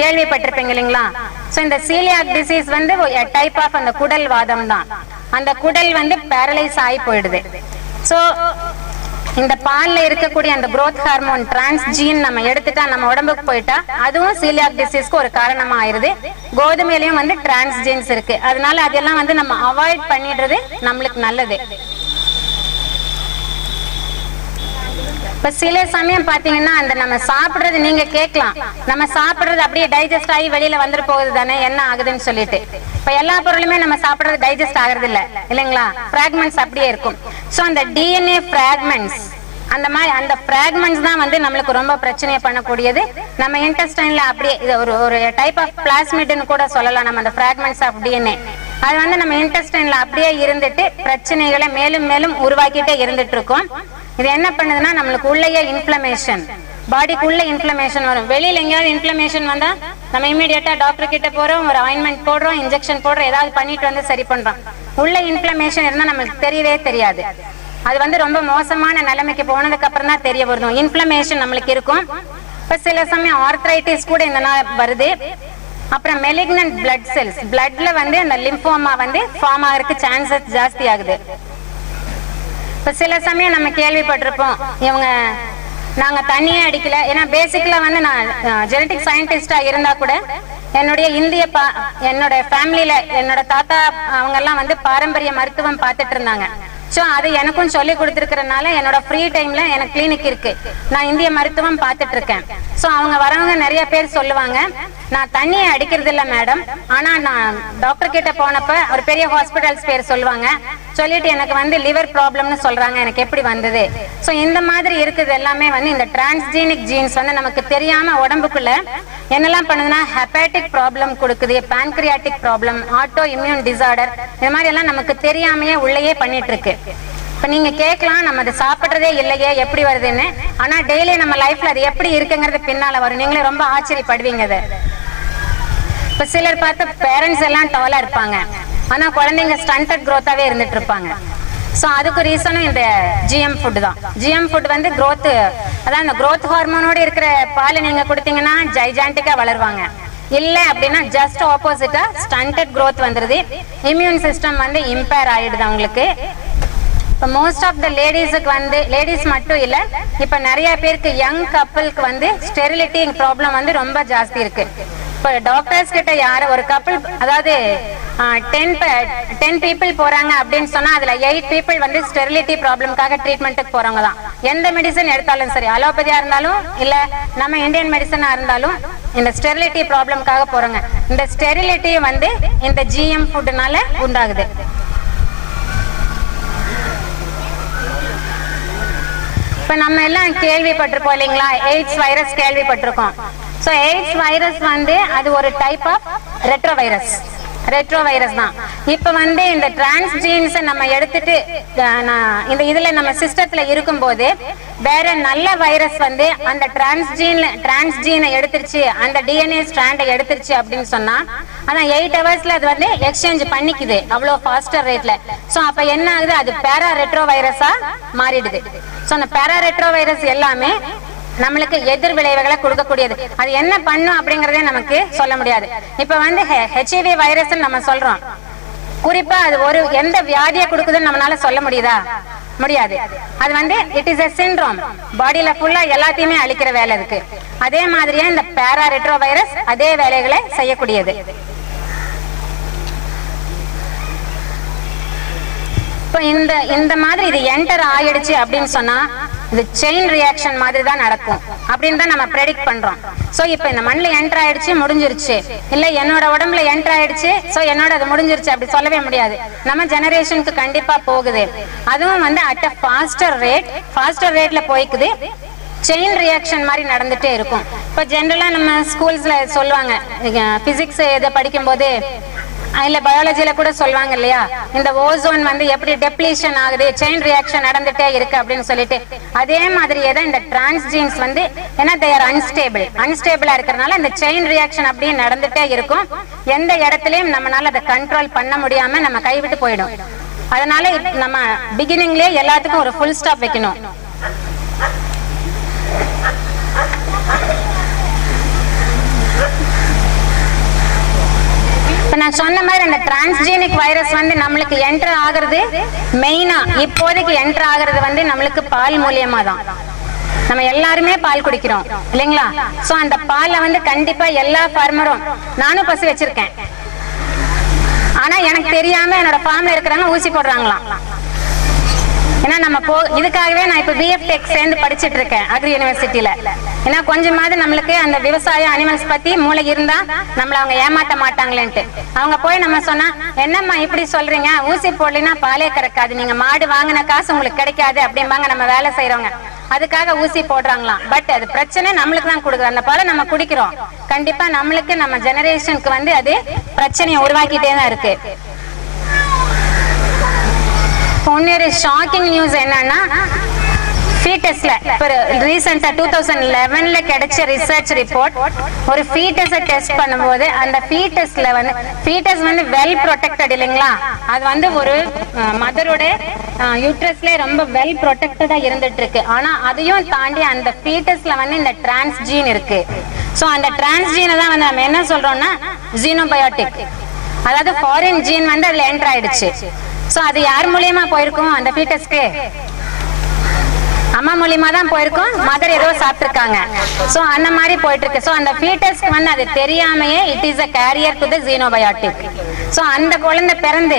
கேள்விப்பட்டிருப்பீங்க இல்லைங்களா. சோ இந்த சீலியாக் டிசீஸ் வந்து டைப் ஆஃப் அந்த குடல் வாதம் தான். அந்த குடல் வந்து பேரலைஸ் ஆகி போயிடுது. சோ இந்த பால்ல இருக்கக்கூடிய அந்த growth ஹார்மோன் டிரான்ஸ்ஜீன் நம்ம எடுத்துட்டா நம்ம உடம்புக்கு போயிட்டா அதுவும் சீலியாக் டிசீஸ்க்கு ஒரு காரணமா ஆயிருது. கோதுமையிலயும் வந்து டிரான்ஸ்ஜீன்ஸ் இருக்கு, அதனால அதெல்லாம் வந்து நம்ம அவாய்ட் பண்ணிடுறது நம்மளுக்கு நல்லது. இப்ப சில சமயம் பாத்தீங்கன்னா அந்த நம்ம சாப்பிடுறது நீங்க கேட்கலாம், நம்ம சாப்பிடுறது அப்படியே டைஜஸ்ட் ஆகி வெளியில வந்துட்டு போகுது தானே, என்ன ஆகுதுன்னு சொல்லிட்டு. இப்ப எல்லா பொருளுமே நம்ம சாப்பிடுறது டைஜஸ்ட் ஆகுறது இல்லைங்களா, பிராக்மெண்ட்ஸ் அப்படியே இருக்கும். சோ அந்த டிஎன்ஏ பிராக்மெண்ட்ஸ் அந்த மாதிரி அந்த பிராக்மெண்ட்ஸ் தான் வந்து நம்மளுக்கு ரொம்ப பிரச்சனையை பண்ணக்கூடியது. நம்ம இன்டெஸ்டைன்ல அப்படியே இது ஒரு டைப் ஆஃப் பிளாஸ்மிட்னு கூட சொல்லலாம். நம்ம அந்த பிராக்மெண்ட்ஸ் ஆஃப் டிஎன்ஏ அது வந்து நம்ம இன்டெஸ்டைன்ல அப்படியே இருந்துட்டு பிரச்சனைகளை மேலும் மேலும் உருவாக்கிட்டே இருந்துட்டு இருக்கோம். இது என்ன பண்ணுதுன்னா நம்மளுக்கு உள்ளேயே இன்ஃப்ளமேஷன், பாடிக்குள்ள இன்ஃப்ளமேஷன் வரும். வெளியில எங்கேயாவது இன்ஃப்ளமேஷன் வந்தா நம்ம இமீடியட்டா டாக்டர் கிட்ட போறோம், ஒரு ஆயின்மெண்ட் போடுறோம், இன்ஜெக்ஷன் போடுறோம், ஏதாவது பண்ணிட்டு வந்து சரி பண்றோம். உள்ள இன்ஃப்ளமேஷன் இருந்தா நம்மளுக்கு தெரியவே தெரியாது. அது வந்து ரொம்ப மோசமான நிலைமைக்கு போனதுக்கு அப்புறம் தான் தெரிய வரும் இன்ஃப்ளமேஷன் நம்மளுக்கு இருக்கும். இப்ப சில சமயம் ஆர்த்ரைட்டிஸ் கூட இந்த நாள் வருது. அப்புறம் மெலிக்னன்ட் பிளட் செல்ஸ், பிளட்ல வந்து அந்த லிம்போமா வந்து ஃபார்ம் ஆகிறதுக்கு சான்சஸ் ஜாஸ்தி ஆகுது. இப்ப சில சமயம் நம்ம கேள்விப்பட்டிருப்போம், இவங்க நாங்க தண்ணியே அடிக்கல. ஏன்னா பேசிக்கலா வந்து நான் ஜெனடிக் சயின்டிஸ்டா இருந்தா கூட என்னுடைய என்னோட ஃபேமிலியில என்னோட தாத்தா அவங்க எல்லாம் வந்து பாரம்பரிய மருத்துவம் பார்த்துட்டு இருந்தாங்க. சோ அது எனக்கும் சொல்லி கொடுத்துருக்கறனால என்னோட ஃப்ரீ டைம்ல எனக்கு கிளினிக் இருக்கு, நான் இந்திய மருத்துவம் பார்த்துட்டு இருக்கேன். சோ அவங்க வரவங்க நிறைய பேர் சொல்லுவாங்க, நான் தண்ணியை அடிக்கிறது இல்ல மேடம், ஆனா நான் டாக்டர் கிட்ட போனப்ப ஒரு பெரிய ஹாஸ்பிட்டல்ஸ் பேர் சொல்லுவாங்க, சொல்லிட்டு எனக்கு வந்து லிவர் ப்ராப்ளம்னு சொல்றாங்க, எனக்கு எப்படி வந்தது. சோ இந்த மாதிரி இருக்குது எல்லாமே வந்து இந்த டிரான்ஸ்ஜீனிக் ஜீன்ஸ் வந்து நமக்கு தெரியாம உடம்புக்குள்ள என்னெல்லாம் பண்ணுதுன்னா ஹெப்பாட்டிக் ப்ராப்ளம் கொடுக்குது, pancreatic problem, auto immune disorder, இந்த மாதிரி எல்லாம் நமக்கு தெரியாமையே உள்ளேயே பண்ணிட்டு இருக்கு. இப்ப நீங்க கேட்கலாம், நம்ம அதை சாப்பிடுறதே இல்லையே எப்படி வருதுன்னு. ஆனா டெய்லி நம்ம லைஃப்ல அது எப்படி இருக்குங்கிறது பின்னால வரும், நீங்களே ரொம்ப ஆச்சரியப்படுவீங்க. அது இப்ப சிலர் பார்த்து பேரண்ட்ஸ் எல்லாம் டாலா இருப்பாங்க, ஆனா குழந்தைங்க ஸ்டண்டட் growth-ஆவே இருந்துட்டு இருப்பாங்க. சோ அதுக்கு ரீசனும் இந்த ஜிஎம் ஃபுட் தான். ஜிஎம் ஃபுட் வந்து growth, அதான் அந்த growth ஹார்மோனோட இருக்கிற பால் நீங்க கொடுத்தீங்கன்னா ஜைஜாண்டிக்கா வளருவாங்க. இல்ல அப்படின்னா ஜஸ்ட் ஆப்போசிட்டா ஸ்டண்டட் growth வந்துருது, இம்யூன் சிஸ்டம் வந்து இம்பேர் ஆயிடுது அவங்களுக்கு. இப்ப மோஸ்ட் ஆஃப் த லேடிஸுக்கு வந்து, லேடிஸ் மட்டும் இல்ல, இப்ப நிறைய பேருக்கு யங் கப்பலுக்கு வந்து ஸ்டெரிலிட்டி ப்ராப்ளம் வந்து ரொம்ப ஜாஸ்தி இருக்கு. இப்ப டாக்டர்ஸ் கிட்ட யார ஒரு கப்பல், அதாவது 10 people போறாங்க அப்படின்னு சொன்னா அதுல 8 people வந்து ஸ்டெரிலிட்டி ப்ராப்ளம்காக ட்ரீட்மெண்ட்டுக்கு போறவங்க தான். எந்த மெடிசன் எடுத்தாலும் சரி, அலோபதியா இருந்தாலும் இல்ல நம்ம இந்தியன் மெடிசனா இருந்தாலும் இந்த ஸ்டெரிலிட்டி ப்ராப்ளம்காக போறாங்க. இந்த ஸ்டெரிலிட்டி வந்து இந்த ஜிஎம் ஃபுட்னால உண்டாகுது. இப்ப நம்ம எல்லாம் கேள்விப்பட்டிருப்போம் இல்லைங்களா, எய்ட்ஸ் வைரஸ் கேள்விப்பட்டிருக்கோம். சோ எய்ட்ஸ் வைரஸ் வந்து அது ஒரு டைப் ஆஃப் ரெட்ரோ வைரஸ் தான். இப்ப வந்து இந்த டிரான்ஸ்ஜீன்ஸ் நம்ம எடுத்துட்டு இந்த இதுல நம்ம சிஸ்டத்துல இருக்கும் போது வேற நல்ல வைரஸ் வந்து அந்த டிரான்ஸ்ஜீனை எடுத்துருச்சு, அந்த டிஎன்ஏ ஸ்ட்ராண்டை எடுத்துருச்சு அப்படின்னு சொன்னா ஆனா 8 hours அது வந்து எக்ஸ்சேஞ்ச் பண்ணிக்குது அவ்வளவு ஃபாஸ்டர் ரேட்ல. சோ அப்ப என்ன ஆகுது, அது பேரா ரெட்ரோ வைரஸா மாறிடுது. சோ அந்த பேரா ரெட்ரோ வைரஸ் எல்லாமே நம்மளுக்கு எதிர் விளைவுகளை கொடுக்கக்கூடியது. அது என்ன பண்ணும் அப்படிங்கறதே நமக்கு சொல்ல முடியாது. இப்ப வந்து ஹெச்ஐவி வைரஸ் நம்ம சொல்றோம், குறிப்பா அது ஒரு எந்த வியாதியை கொடுக்குதுன்னு நம்மளால சொல்ல முடியாது. அது வந்து இட் இஸ் எ சிண்ட்ரோம், பாடியில ஃபுல்லா எல்லாத்தையுமே அழிக்கிற வேலை இருக்கு. அதே மாதிரியே இந்த பேரா ரெட்ரோ வைரஸ் அதே வேலைகளை செய்யக்கூடியது. இப்ப இந்த மாதிரி இது என்டர் ஆயிடுச்சு அப்படின்னு சொன்னா இது செயின் ரியாக்ஷன் மாதிரி தான் நடக்கும் அப்படின்னு தான் நம்ம ப்ரெடிக்ட் பண்றோம். சோ இப்ப இந்த மண்ணில் என்டர் ஆயிடுச்சு முடிஞ்சிருச்சு, இல்ல என்னோட உடம்புல என்டர் ஆயிடுச்சு சோ என்னோட அது முடிஞ்சிருச்சு அப்படி சொல்லவே முடியாது. நம்ம ஜெனரேஷனுக்கு கண்டிப்பா போகுது, அதுவும் வந்து அட் அ ஃபாஸ்டர் ரேட்ல போய்க்குது. செயின் ரியாக்ஷன் மாதிரி நடந்துட்டே இருக்கும். இப்ப ஜெனரலா நம்ம ஸ்கூல்ஸ்ல சொல்லுவாங்க, பிசிக்ஸ் இதை படிக்கும் போது இல்ல பயாலஜில கூட சொல்லுவாங்க இல்லையா, இந்த ஓசோன் வந்து எப்படி டெப்ளீஷன் ஆகுது, செயின் ரியாக்ஷன் நடந்துட்டே இருக்கு அப்படின்னு சொல்லிட்டு. அதே மாதிரியே தான் இந்த டிரான்ஸ்ஜீன்ஸ் வந்து ஏன்னா they are அன்ஸ்டேபிளா இருக்கிறதுனால இந்த செயின் ரியாக்ஷன் அப்படியே நடந்துட்டே இருக்கும். எந்த இடத்துலயும் நம்மளால அதை கண்ட்ரோல் பண்ண முடியாம நம்ம கைவிட்டு போயிடும். அதனால நம்ம பிகினிங்லயே எல்லாத்துக்கும் ஒரு ஃபுல் ஸ்டாப் வைக்கணும். இப்ப நான் சொன்ன மாதிரி அந்த டிரான்ஸ்ஜீனிக் வைரஸ் வந்து நம்மளுக்கு என்டர் ஆகுறது மெயினா இப்போதைக்கு என்டர் ஆகுறது வந்து நம்மளுக்கு பால் மூலியமா தான். நம்ம எல்லாருமே பால் குடிக்கிறோம் இல்லைங்களா. சோ அந்த பால்ல வந்து கண்டிப்பா எல்லா ஃபார்மரும், நானும் பசு வச்சிருக்கேன், ஆனா எனக்கு தெரியாம என்னோட ஃபார்ம்ல இருக்கிறவங்க ஊசி போடுறாங்களாம். ஏன்னா நம்ம இதுக்காகவே நான் இப்ப BF Tech சேர்ந்து படிச்சுட்டு இருக்கேன் அக்ரி யூனிவர்சிட்டியில. ஏன்னா கொஞ்சமாவது நம்மளுக்கு அந்த விவசாய அனிமல்ஸ் பத்தி மூளை இருந்தா நம்மள அவங்க ஏமாத்த மாட்டாங்களேன்ட்டு. அவங்க போய் நம்ம சொன்னா, என்னம்மா இப்படி சொல்றீங்க, ஊசி போடலினா பாலே கறக்காது, நீங்க மாடு வாங்கின காசு உங்களுக்கு கிடைக்காது அப்படிம்பாங்க நம்ம வேலை செய்யறவங்க. அதுக்காக ஊசி போடுறாங்களாம். பட் அது பிரச்சனை நம்மளுக்கு தான் கொடுக்குது. அந்த பாலை நம்ம குடிக்கிறோம், கண்டிப்பா நம்மளுக்கு நம்ம ஜெனரேஷனுக்கு வந்து அது பிரச்சனையை உருவாக்கிட்டே தான் இருக்கு. ஒன்னொரு ஷாக்கிங் நியூஸ் என்னன்னா, ஃபீட்டஸ்ல இப்ப ரீசெண்டா 2011ல கிடைச்ச ரிசர்ச் ரிப்போர்ட், ஒரு ஃபீட்டஸை டெஸ்ட் பண்ணும்போது அந்த ஃபீட்டஸ்ல வந்து ஃபீட்டஸ் வந்து வெல் ப்ரொடெக்டட் இல்லைங்களா, அது வந்து ஒரு மதரோட யூட்ரஸ்ல ரொம்ப வெல் ப்ரொடெக்டடா இருந்துட்டு இருக்கு. ஆனா அதையும் தாண்டி அந்த ஃபீட்டஸ்ல வந்து இந்த டிரான்ஸ் ஜீன் இருக்கு. சோ அந்த டிரான்ஸ் ஜீனை தான் வந்து நம்ம என்ன சொல்றோம்னா ஜீனோபயோட்டிக், அதாவது ஃபாரின் ஜீன் வந்து அதுல என்டர் ஆயிடுச்சு. சோ அது யார் மூலியமா போயிருக்கும், அந்த ஃபீட்டஸ்க்கு அம்மா மூலியமா தான் போயிருக்கும், மதர் ஏதோ சாப்பிட்டிருக்காங்க. சோ அந்த மாதிரி போயிட்டு இருக்கு. சோ அந்த ஃபீட்டஸ்க்கு வந்து அது தெரியாமையே it is a carrier to the xenobiotic. So அந்த குழந்தை பிறந்து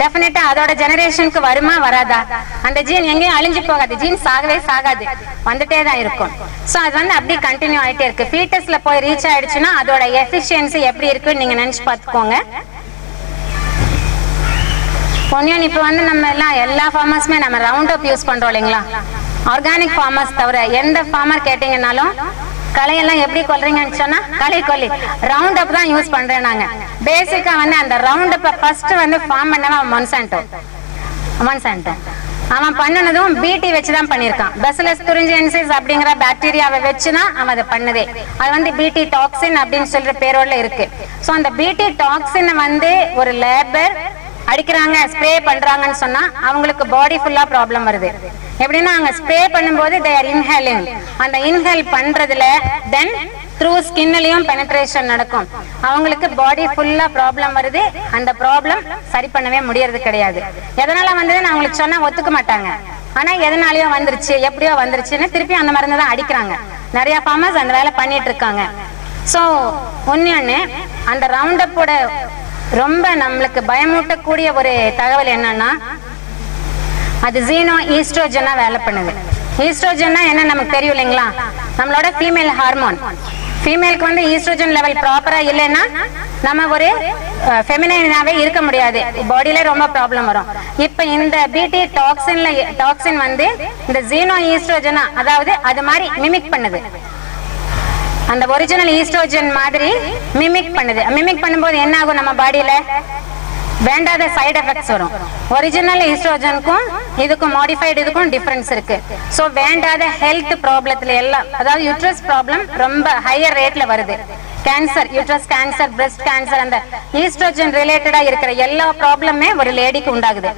டெஃபினட்டா அதோட ஜெனரேஷனுக்கு வருமா வராதா, அந்த ஜீன் எங்கேயும் அழிஞ்சு போகாது, ஜீன் சாகவே சாகாது, வந்துட்டே தான் இருக்கும். சோ அது வந்து அப்படியே கண்டினியூ ஆயிட்டே இருக்கு. ஃபீட்டஸ்ல போய் ரீச் ஆயிடுச்சுன்னா அதோட எஃபிஷியன்சி எப்படி இருக்குன்னு நீங்க நினைச்சு பாத்துக்கோங்க. பொன்னியன் இப்ப வந்து நம்ம எல்லாம் எல்லா ஃபார்மர்ஸுமே நம்ம ரவுண்ட் அப் யூஸ் பண்றோம் இல்லைங்களா. ஆர்கானிக் ஃபார்மர்ஸ் தவிர எந்த ஃபார்மர் கேட்டீங்கன்னாலும் களையெல்லாம் எப்படி கொல்றீங்கன்னு சொன்னா களை கொல்லி ரவுண்ட் அப் தான் யூஸ் பண்றேன் நாங்க. பேசிக்கா வந்து அந்த ரவுண்ட் அப் ஃபர்ஸ்ட் வந்து ஃபார்ம் பண்ணவன் மொன்சாண்டோ. அவன் பண்ணனதும் BT வச்சுதான் பண்ணிருக்கான். பேசிலஸ் துரிஞ்சியன்சிஸ் அப்படிங்கிற பாக்டீரியாவை வச்சுதான் அவன் அதை பண்ணதே. அது வந்து BT டாக்ஸின் அப்படின்னு சொல்ற பேரோட இருக்கு. சோ அந்த BT டாக்ஸின் வந்து ஒரு லேபர் அடிக்கிறாங்க, ஸ்ப்ரே பண்றாங்கன்னு சொன்னா அவங்களுக்கு பாடி ஃபுல்லா ப்ராப்ளம் வருது. எப்படின்னா அங்க ஸ்ப்ரே பண்ணும்போது they are inhaling, அந்த இன்ஹேல் பண்றதுல தென் த்ரூ ஸ்கின்லயும் பெனிட்ரேஷன் நடக்கும், அவங்களுக்கு பாடி ஃபுல்லா ப்ராப்ளம் வருது. அந்த ப்ராப்ளம் சரி பண்ணவே முடியறது கிடையாது. எதனால வந்ததுன்னு அவங்களுக்கு சொன்னா ஒத்துக்க மாட்டாங்க. ஆனா எதனாலயோ வந்துருச்சு, எப்படியோ வந்துருச்சுன்னு திருப்பி அந்த மருந்து தான் அடிக்கிறாங்க. நிறைய ஃபார்மர்ஸ் அந்த வேலை பண்ணிட்டு இருக்காங்க. சோ ஒன்னு அந்த ரவுண்ட் அப்போட ரொம்ப நம்மளுக்கு பயமூட்டக்கூடிய ஒரு தகவல் என்னன்னா, அது ஜீனோ ஈஸ்ட்ரோஜனா வேலை பண்ணுது. ஈஸ்ட்ரோஜன்னா என்ன நமக்கு தெரியும் இல்லைங்களா, நம்மளோட ஃபீமேல் ஹார்மோன். ஃபீமேலுக்கு வந்து ஈஸ்ட்ரோஜன் லெவல் ப்ராப்பரா இல்லைன்னா நம்ம ஒரு ஃபெமினைனாவே இருக்க முடியாது, பாடியில ரொம்ப ப்ராப்ளம் வரும். இப்ப இந்த BT டாக்ஸின் வந்து இந்த ஜீனோ ஈஸ்ட்ரோஜனா, அதாவது அது மாதிரி மிமிக் பண்ணுது, அந்த ஒரிஜினல் ஈஸ்ட்ரோஜன் மாதிரி மிமிக் பண்ணுது. மிமிக் பண்ணும்போது என்ன ஆகும், நம்ம பாடியில வேண்டாத சைடு எஃபெக்ட்ஸ் வரும். ஒரிஜினல் ஈஸ்ட்ரோஜனுக்கும் இதுக்கும் மாடிஃபைடு இதுக்கும் டிஃபரன்ஸ் இருக்கு. சோ வேண்டாத ஹெல்த் ப்ராப்ளத்துல எல்லாம், அதாவது யூட்ரஸ் ப்ராப்ளம் ரொம்ப ஹையர் ரேட்ல வருது. Cancer, uterus cancer, breast cancer, அந்த ஈஸ்ட்ரோஜன் ரிலேட்டடா இருக்கிற எல்லா ப்ராப்ளமே ஒரு லேடிக்கு உண்டாகுது.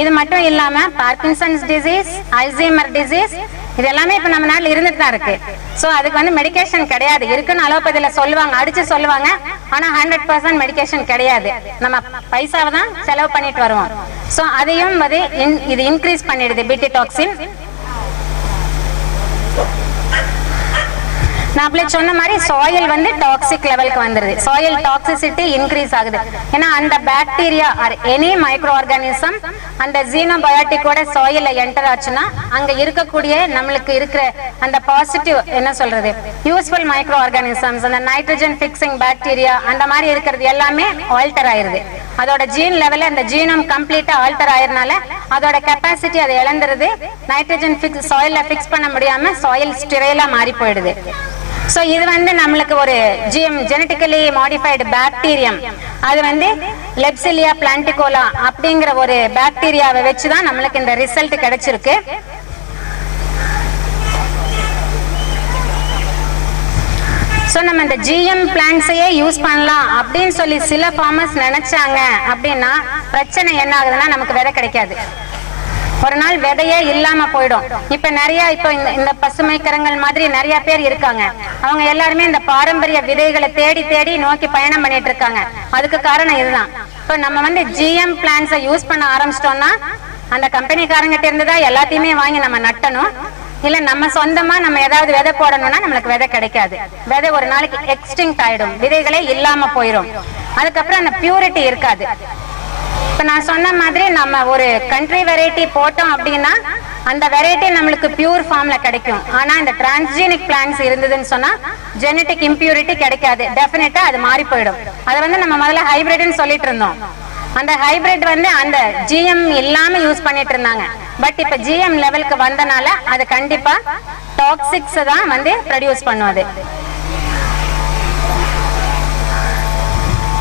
இது மட்டும் இல்லாம பார்க்கின்சன்ஸ் டிசீஸ், அல்சைமர் டிசீஸ், இது எல்லாமே இப்ப நம்ம நாட்டுல இருந்துட்டு தான் இருக்கு. சோ அதுக்கு வந்து மெடிகேஷன் கிடையாது. இருக்குன்னு அலோபதியில சொல்லுவாங்க, அடிச்சு சொல்லுவாங்க. ஆனா 100% மெடிகேஷன் கிடையாது. நம்ம பைசாவை தான் செலவு பண்ணிட்டு வருவோம். சோ அதையும் வந்து இது இன்க்ரீஸ் பண்ணிடுது BT டாக்ஸின். நான் அப்படியே சொன்ன மாதிரி சாயில் வந்து டாக்ஸிக் லெவலுக்கு வந்துருது. சாயில் டாக்ஸிசிட்டி இன்க்ரீஸ் ஆகுது. ஏன்னா அந்த bacteria or any micro organism அந்த ஜீனோபயோட்டிக்கோட சாயில்ல என்டர் ஆச்சுன்னா அங்க இருக்கக்கூடிய நம்மளுக்கு இருக்கிற அந்த பாசிட்டிவ் என்ன சொல்றது யூஸ்ஃபுல் மைக்ரோ ஆர்கானிசம்ஸ், அந்த நைட்ரஜன் ஃபிக்சிங் பாக்டீரியா அந்த மாதிரி இருக்கிறது எல்லாமே ஆல்டர் ஆயிருது. அதோட ஜீன் லெவல்ல அந்த ஜீனோம் கம்ப்ளீட்டா ஆல்டர் ஆயிருந்தால அதோட கெப்பாசிட்டி அதை இழந்துருது. நைட்ரஜன் சாயில்ல பிக்ஸ் பண்ண முடியாம சாயில் ஸ்டிரைலா மாறி போயிடுது. சோ இது வந்து நம்மளுக்கு ஒரு ஜெனட்டிக்கலி மாடிஃபைடு பாக்டீரியம், அது வந்து லெப்சிலியா பிளான்டிகோலா அப்படிங்கிற ஒரு பாக்டீரியாவை வச்சுதான் நம்மளுக்கு இந்த ரிசல்ட் கிடைச்சிருக்கு. சோ நம்ம இந்த GM பிளான்ட்ஸையே யூஸ் பண்ணலாம் அப்படின்னு சொல்லி சில ஃபார்மர்ஸ் நினைச்சாங்க அப்படின்னா பிரச்சனை என்ன ஆகுதுன்னா நமக்கு விதை கிடைக்காது. ஒரு நாள் விதையே இல்லாம போயிடும். இப்ப நிறைய இந்த பசுமை கரங்கள் மாதிரி நிறைய பேர் இருக்காங்க. அவங்க எல்லாருமே இந்த பாரம்பரிய விதைகளை தேடி தேடி நோக்கி பயணம் பண்ணிட்டு இருக்காங்க. அதுக்கு காரணம் இதுதான். இப்ப நம்ம வந்து GM பிளான்ட்ஸை யூஸ் பண்ண ஆரம்பிச்சிட்டோம்னா அந்த கம்பெனிக்காரங்கிட்ட இருந்துதான் எல்லாத்தையுமே வாங்கி நம்ம நட்டணும். இல்ல நம்ம சொந்தமா நம்ம ஏதாவது விதை போடணும்னா நம்மளுக்கு விதை கிடைக்காது. விதை ஒரு நாளைக்கு எக்ஸ்டிங்க்ட் ஆயிடும், விதைகளே இல்லாம போயிடும். அதுக்கப்புறம் அந்த பியூரிட்டி இருக்காது. இப்ப நான் சொன்ன மாதிரி நம்ம ஒரு கண்ட்ரி வெரைட்டி போட்டோம் அப்படின்னா அந்த வெரைட்டி நம்மளுக்கு பியூர் ஃபார்ம்ல கிடைக்கும். ஆனா இந்த டிரான்ஸ்ஜீனிக் பிளான்ட்ஸ் இருந்ததுன்னு சொன்னா ஜெனடிக் இம்பியூரிட்டி கிடைக்காது, டெஃபினட்டா அது மாறி போயிடும். அதை வந்து நம்ம முதல்ல ஹைபிரிட்னு சொல்லிட்டு இருந்தோம். அந்த ஹைபிரிட் வந்து அந்த ஜிஎம் இல்லாம யூஸ் பண்ணிட்டு இருந்தாங்க. பட் இப்ப ஜிஎம் லெவலுக்கு வந்தனால அது கண்டிப்பா டாக்ஸிக்ஸ் தான் வந்து ப்ரொடியூஸ் பண்ணுவது.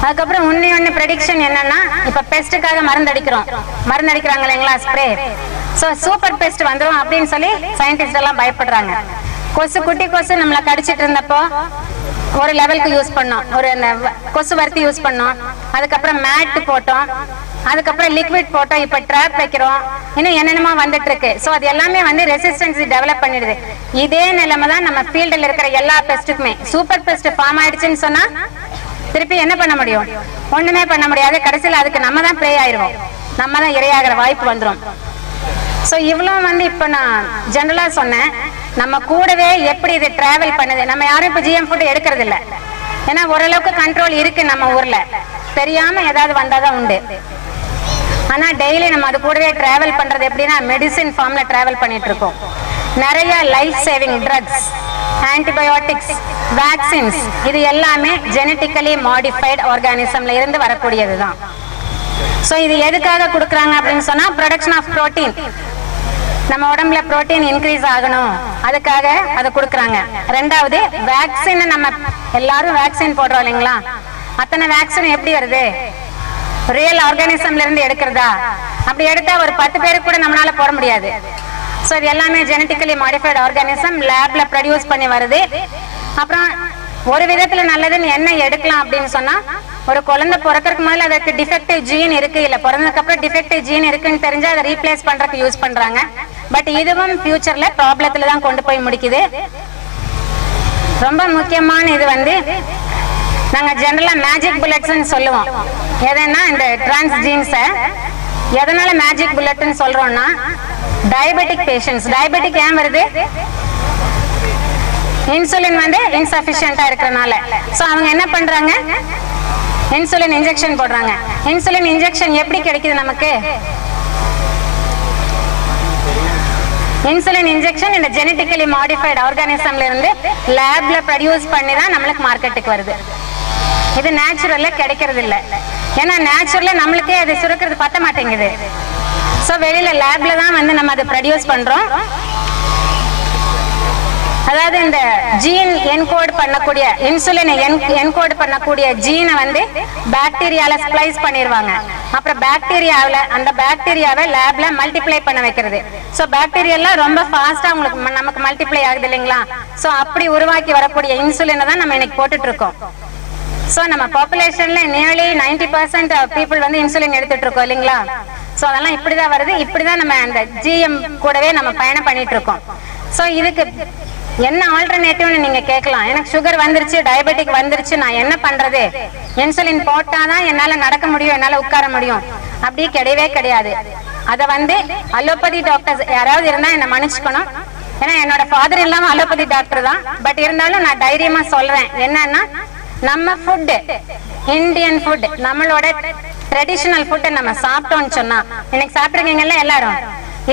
அதுக்கப்புறம் ஒன்னு ப்ரெடிக்ஷன் என்னன்னா, இப்ப பெஸ்டுக்காக மருந்து அடிக்கிறாங்க இல்லைங்களா, ஸ்ப்ரே. சோ சூப்பர் பெஸ்ட் வந்துடும் அப்படின்னு சொல்லி சயின்டிஸ்ட் எல்லாம் பயப்படுறாங்க. குட்டி கொசு நம்மளை கடிச்சிட்டு இருந்தப்போ ஒரு லெவலுக்கு யூஸ் பண்ணோம், ஒரு கொசு வறுத்தி யூஸ் பண்ணோம். அதுக்கப்புறம் மேட் போட்டோம், அதுக்கப்புறம் லிக்விட் போட்டோம், இப்ப ட்ராப் வைக்கிறோம், இன்னும் என்னென்னமோ வந்துட்டு இருக்கு. சோ அது எல்லாமே வந்து ரெசிஸ்டன்ஸ் டெவலப் பண்ணிடுது. இதே நிலைமை தான் நம்ம ஃபீல்டில் இருக்கிற எல்லா பெஸ்ட்டுக்குமே. சூப்பர் பெஸ்ட் ஃபார்ம் ஆயிடுச்சுன்னு சொன்னா திருப்பி என்ன பண்ண முடியும்? ஒண்ணுமே பண்ண முடியாது. கடைசியில் அதுக்கு நம்ம தான் ப்ளே ஆயிடுவோம், நம்ம தான் இரையாகிற வாய்ப்பு வந்துடும். சோ இவ்வளவு வந்து இப்ப நான் ஜெனரலா சொன்னேன். நம்ம கூடவே எப்படி இது டிராவல் பண்ணுது. நம்ம யாரும் இப்ப ஜிஎம் ஃபுட் எடுக்கிறது இல்ல, ஏன்னா ஓரளவுக்கு கண்ட்ரோல் இருக்கு நம்ம ஊர்ல. தெரியாம ஏதாவது வந்தாதான் உண்டு. ஆனா டெய்லி நம்ம அது கூடவே டிராவல் பண்றது எப்படின்னா மெடிசின் ஃபார்ம்ல டிராவல் பண்ணிட்டு இருக்கோம். நிறைய life saving drugs, antibiotics, vaccines, இது எல்லாமே ஜெனட்டிக்கலி மாடிஃபைடு ஆர்கானிசம்ல இருந்து வரக்கூடியதுதான். சோ இது எதுக்காக கொடுக்கறாங்க அப்படின்னு சொன்னா ப்ரொடக்ஷன் ஆஃப் புரோட்டீன். நம்ம உடம்புல புரோட்டீன் இன்க்ரீஸ் ஆகணும், அதுக்காக அதை கொடுக்கறாங்க. ரெண்டாவது வேக்சின். நம்ம எல்லாரும் வேக்சின் போடுறோம் இல்லைங்களா, அத்தனை வேக்சின் எப்படி வருது? ரியல் ஆர்கானிசம்ல இருந்து எடுக்கிறதா? அப்படி எடுத்தா ஒரு 10 பேருக்கு கூட நம்மளால போட முடியாது. சோ இது எல்லாமே ஜெனட்டிக்கலி மாடிஃபைடு ஆர்கானிசம் லேப்ல ப்ரொடியூஸ் பண்ணி வருது. அப்புறம் ஒரு விதத்துல நல்லதுன்னு என்ன எடுக்கலாம் அப்படின்னு சொன்னா, ஒரு குழந்தை பிறக்கிறதுக்கு முதல்ல அதுக்கு டிஃபெக்டிவ் ஜீன் இருக்கு, இல்ல பிறந்ததுக்கு அப்புறம் டிஃபெக்டிவ் ஜீன் இருக்குன்னு தெரிஞ்சா அதை ரீப்ளேஸ் பண்றதுக்கு யூஸ் பண்றாங்க. பட் இதுவும் ஃபியூச்சர்ல ப்ராப்ளத்துல தான் கொண்டு போய் முடிக்குது. ரொம்ப முக்கியமான இது வந்து நாங்க ஜெனரலா மேஜிக் புல்லட்ஸ்ன்னு சொல்லுவோம். எதுனா இந்த டிரான்ஸ் ஜீன்ஸை எதனால மேஜிக் புல்லட்னு சொல்றோம்னா, டயபெட்டிக் பேஷண்ட்ஸ். டயபெட்டிக் ஏன் வருது? இன்சுலின் வந்து இன்சஃபிஷியன்ட்டா இருக்கறனால. சோ அவங்க என்ன பண்றாங்க? இன்சுலின் இன்ஜெக்ஷன் போடுறாங்க. இன்சுலின் இன்ஜெக்ஷன் எப்படி கிடைக்குது நமக்கு? இன்சுலின் இன்ஜெக்ஷன் இந்த ஜெனட்டிக்கலி மாடிஃபைடு ஆர்கானிசம்ல இருந்து லேப்ல ப்ரொடியூஸ் பண்ணி தான் நம்மளுக்கு மார்க்கெட்டுக்கு வருது. இது நேச்சுரல்ல கிடைக்கிறது இல்ல. ஏன்னா நேச்சுரல்ல நம்மளுக்கே அது சுரக்கிறது பத்த மாட்டேங்குது. சோ வெளியில லேப்ல தான் வந்து நம்ம அதை ப்ரொடியூஸ் பண்றோம். அதாவது இந்த ஜீன் என்கோட் பண்ணக்கூடிய, இன்சுலினை என்கோட் பண்ணக்கூடிய ஜீனை வந்து பாக்டீரியால ஸ்ப்ளைஸ் பண்ணிடுவாங்க. அப்புறம் பாக்டீரியாவில் அந்த பாக்டீரியாவை லேப்ல மல்டிப்ளை பண்ண வைக்கிறது. ஸோ பாக்டீரியெல்லாம் ரொம்ப ஃபாஸ்டா உங்களுக்கு நமக்கு மல்டிப்ளை ஆகுது இல்லைங்களா? ஸோ அப்படி உருவாக்கி வரக்கூடிய இன்சுலினை தான் நம்ம இன்னைக்கு போட்டுட்டு இருக்கோம். ஸோ நம்ம பாப்புலேஷன்ல நியர்லி 90% பீப்புள் வந்து இன்சுலின் எடுத்துட்டு இருக்கோம் இல்லைங்களா? ஸோ அதெல்லாம் இப்படிதான் வருது. இப்படிதான் நம்ம அந்த ஜிஎம் கூடவே நம்ம பயணம் பண்ணிட்டு இருக்கோம். ஸோ இதுக்கு என்ன ஆல்டர்னேட்டிவ்னு நீங்க கேட்கலாம். எனக்கு சுகர் வந்துருச்சு, டயபெட்டிக் வந்துருச்சு, நான் என்ன பண்றது? இன்சுலின் போட்டாதான் என்னால நடக்க முடியும், என்னால உட்கார முடியும். அப்படி கிடையவே கிடையாது. அத வந்து அலோபதி டாக்டர்ஸ் யாராவது இருந்தா என்ன மன்னிச்சுக்கணும். ஏன்னா என்னோட ஃபாதர் இல்லாம அலோபதி டாக்டர் தான். பட் இருந்தாலும் நான் தைரியமா சொல்றேன். என்னன்னா, நம்ம ஃபுட் இந்தியன் ஃபுட், நம்மளோட ட்ரெடிஷனல் ஃபுட்டை நம்ம சாப்பிட்டோம்னு சொன்னா, இன்னைக்கு சாப்பிட்டுருக்கீங்கல்ல எல்லாரும்,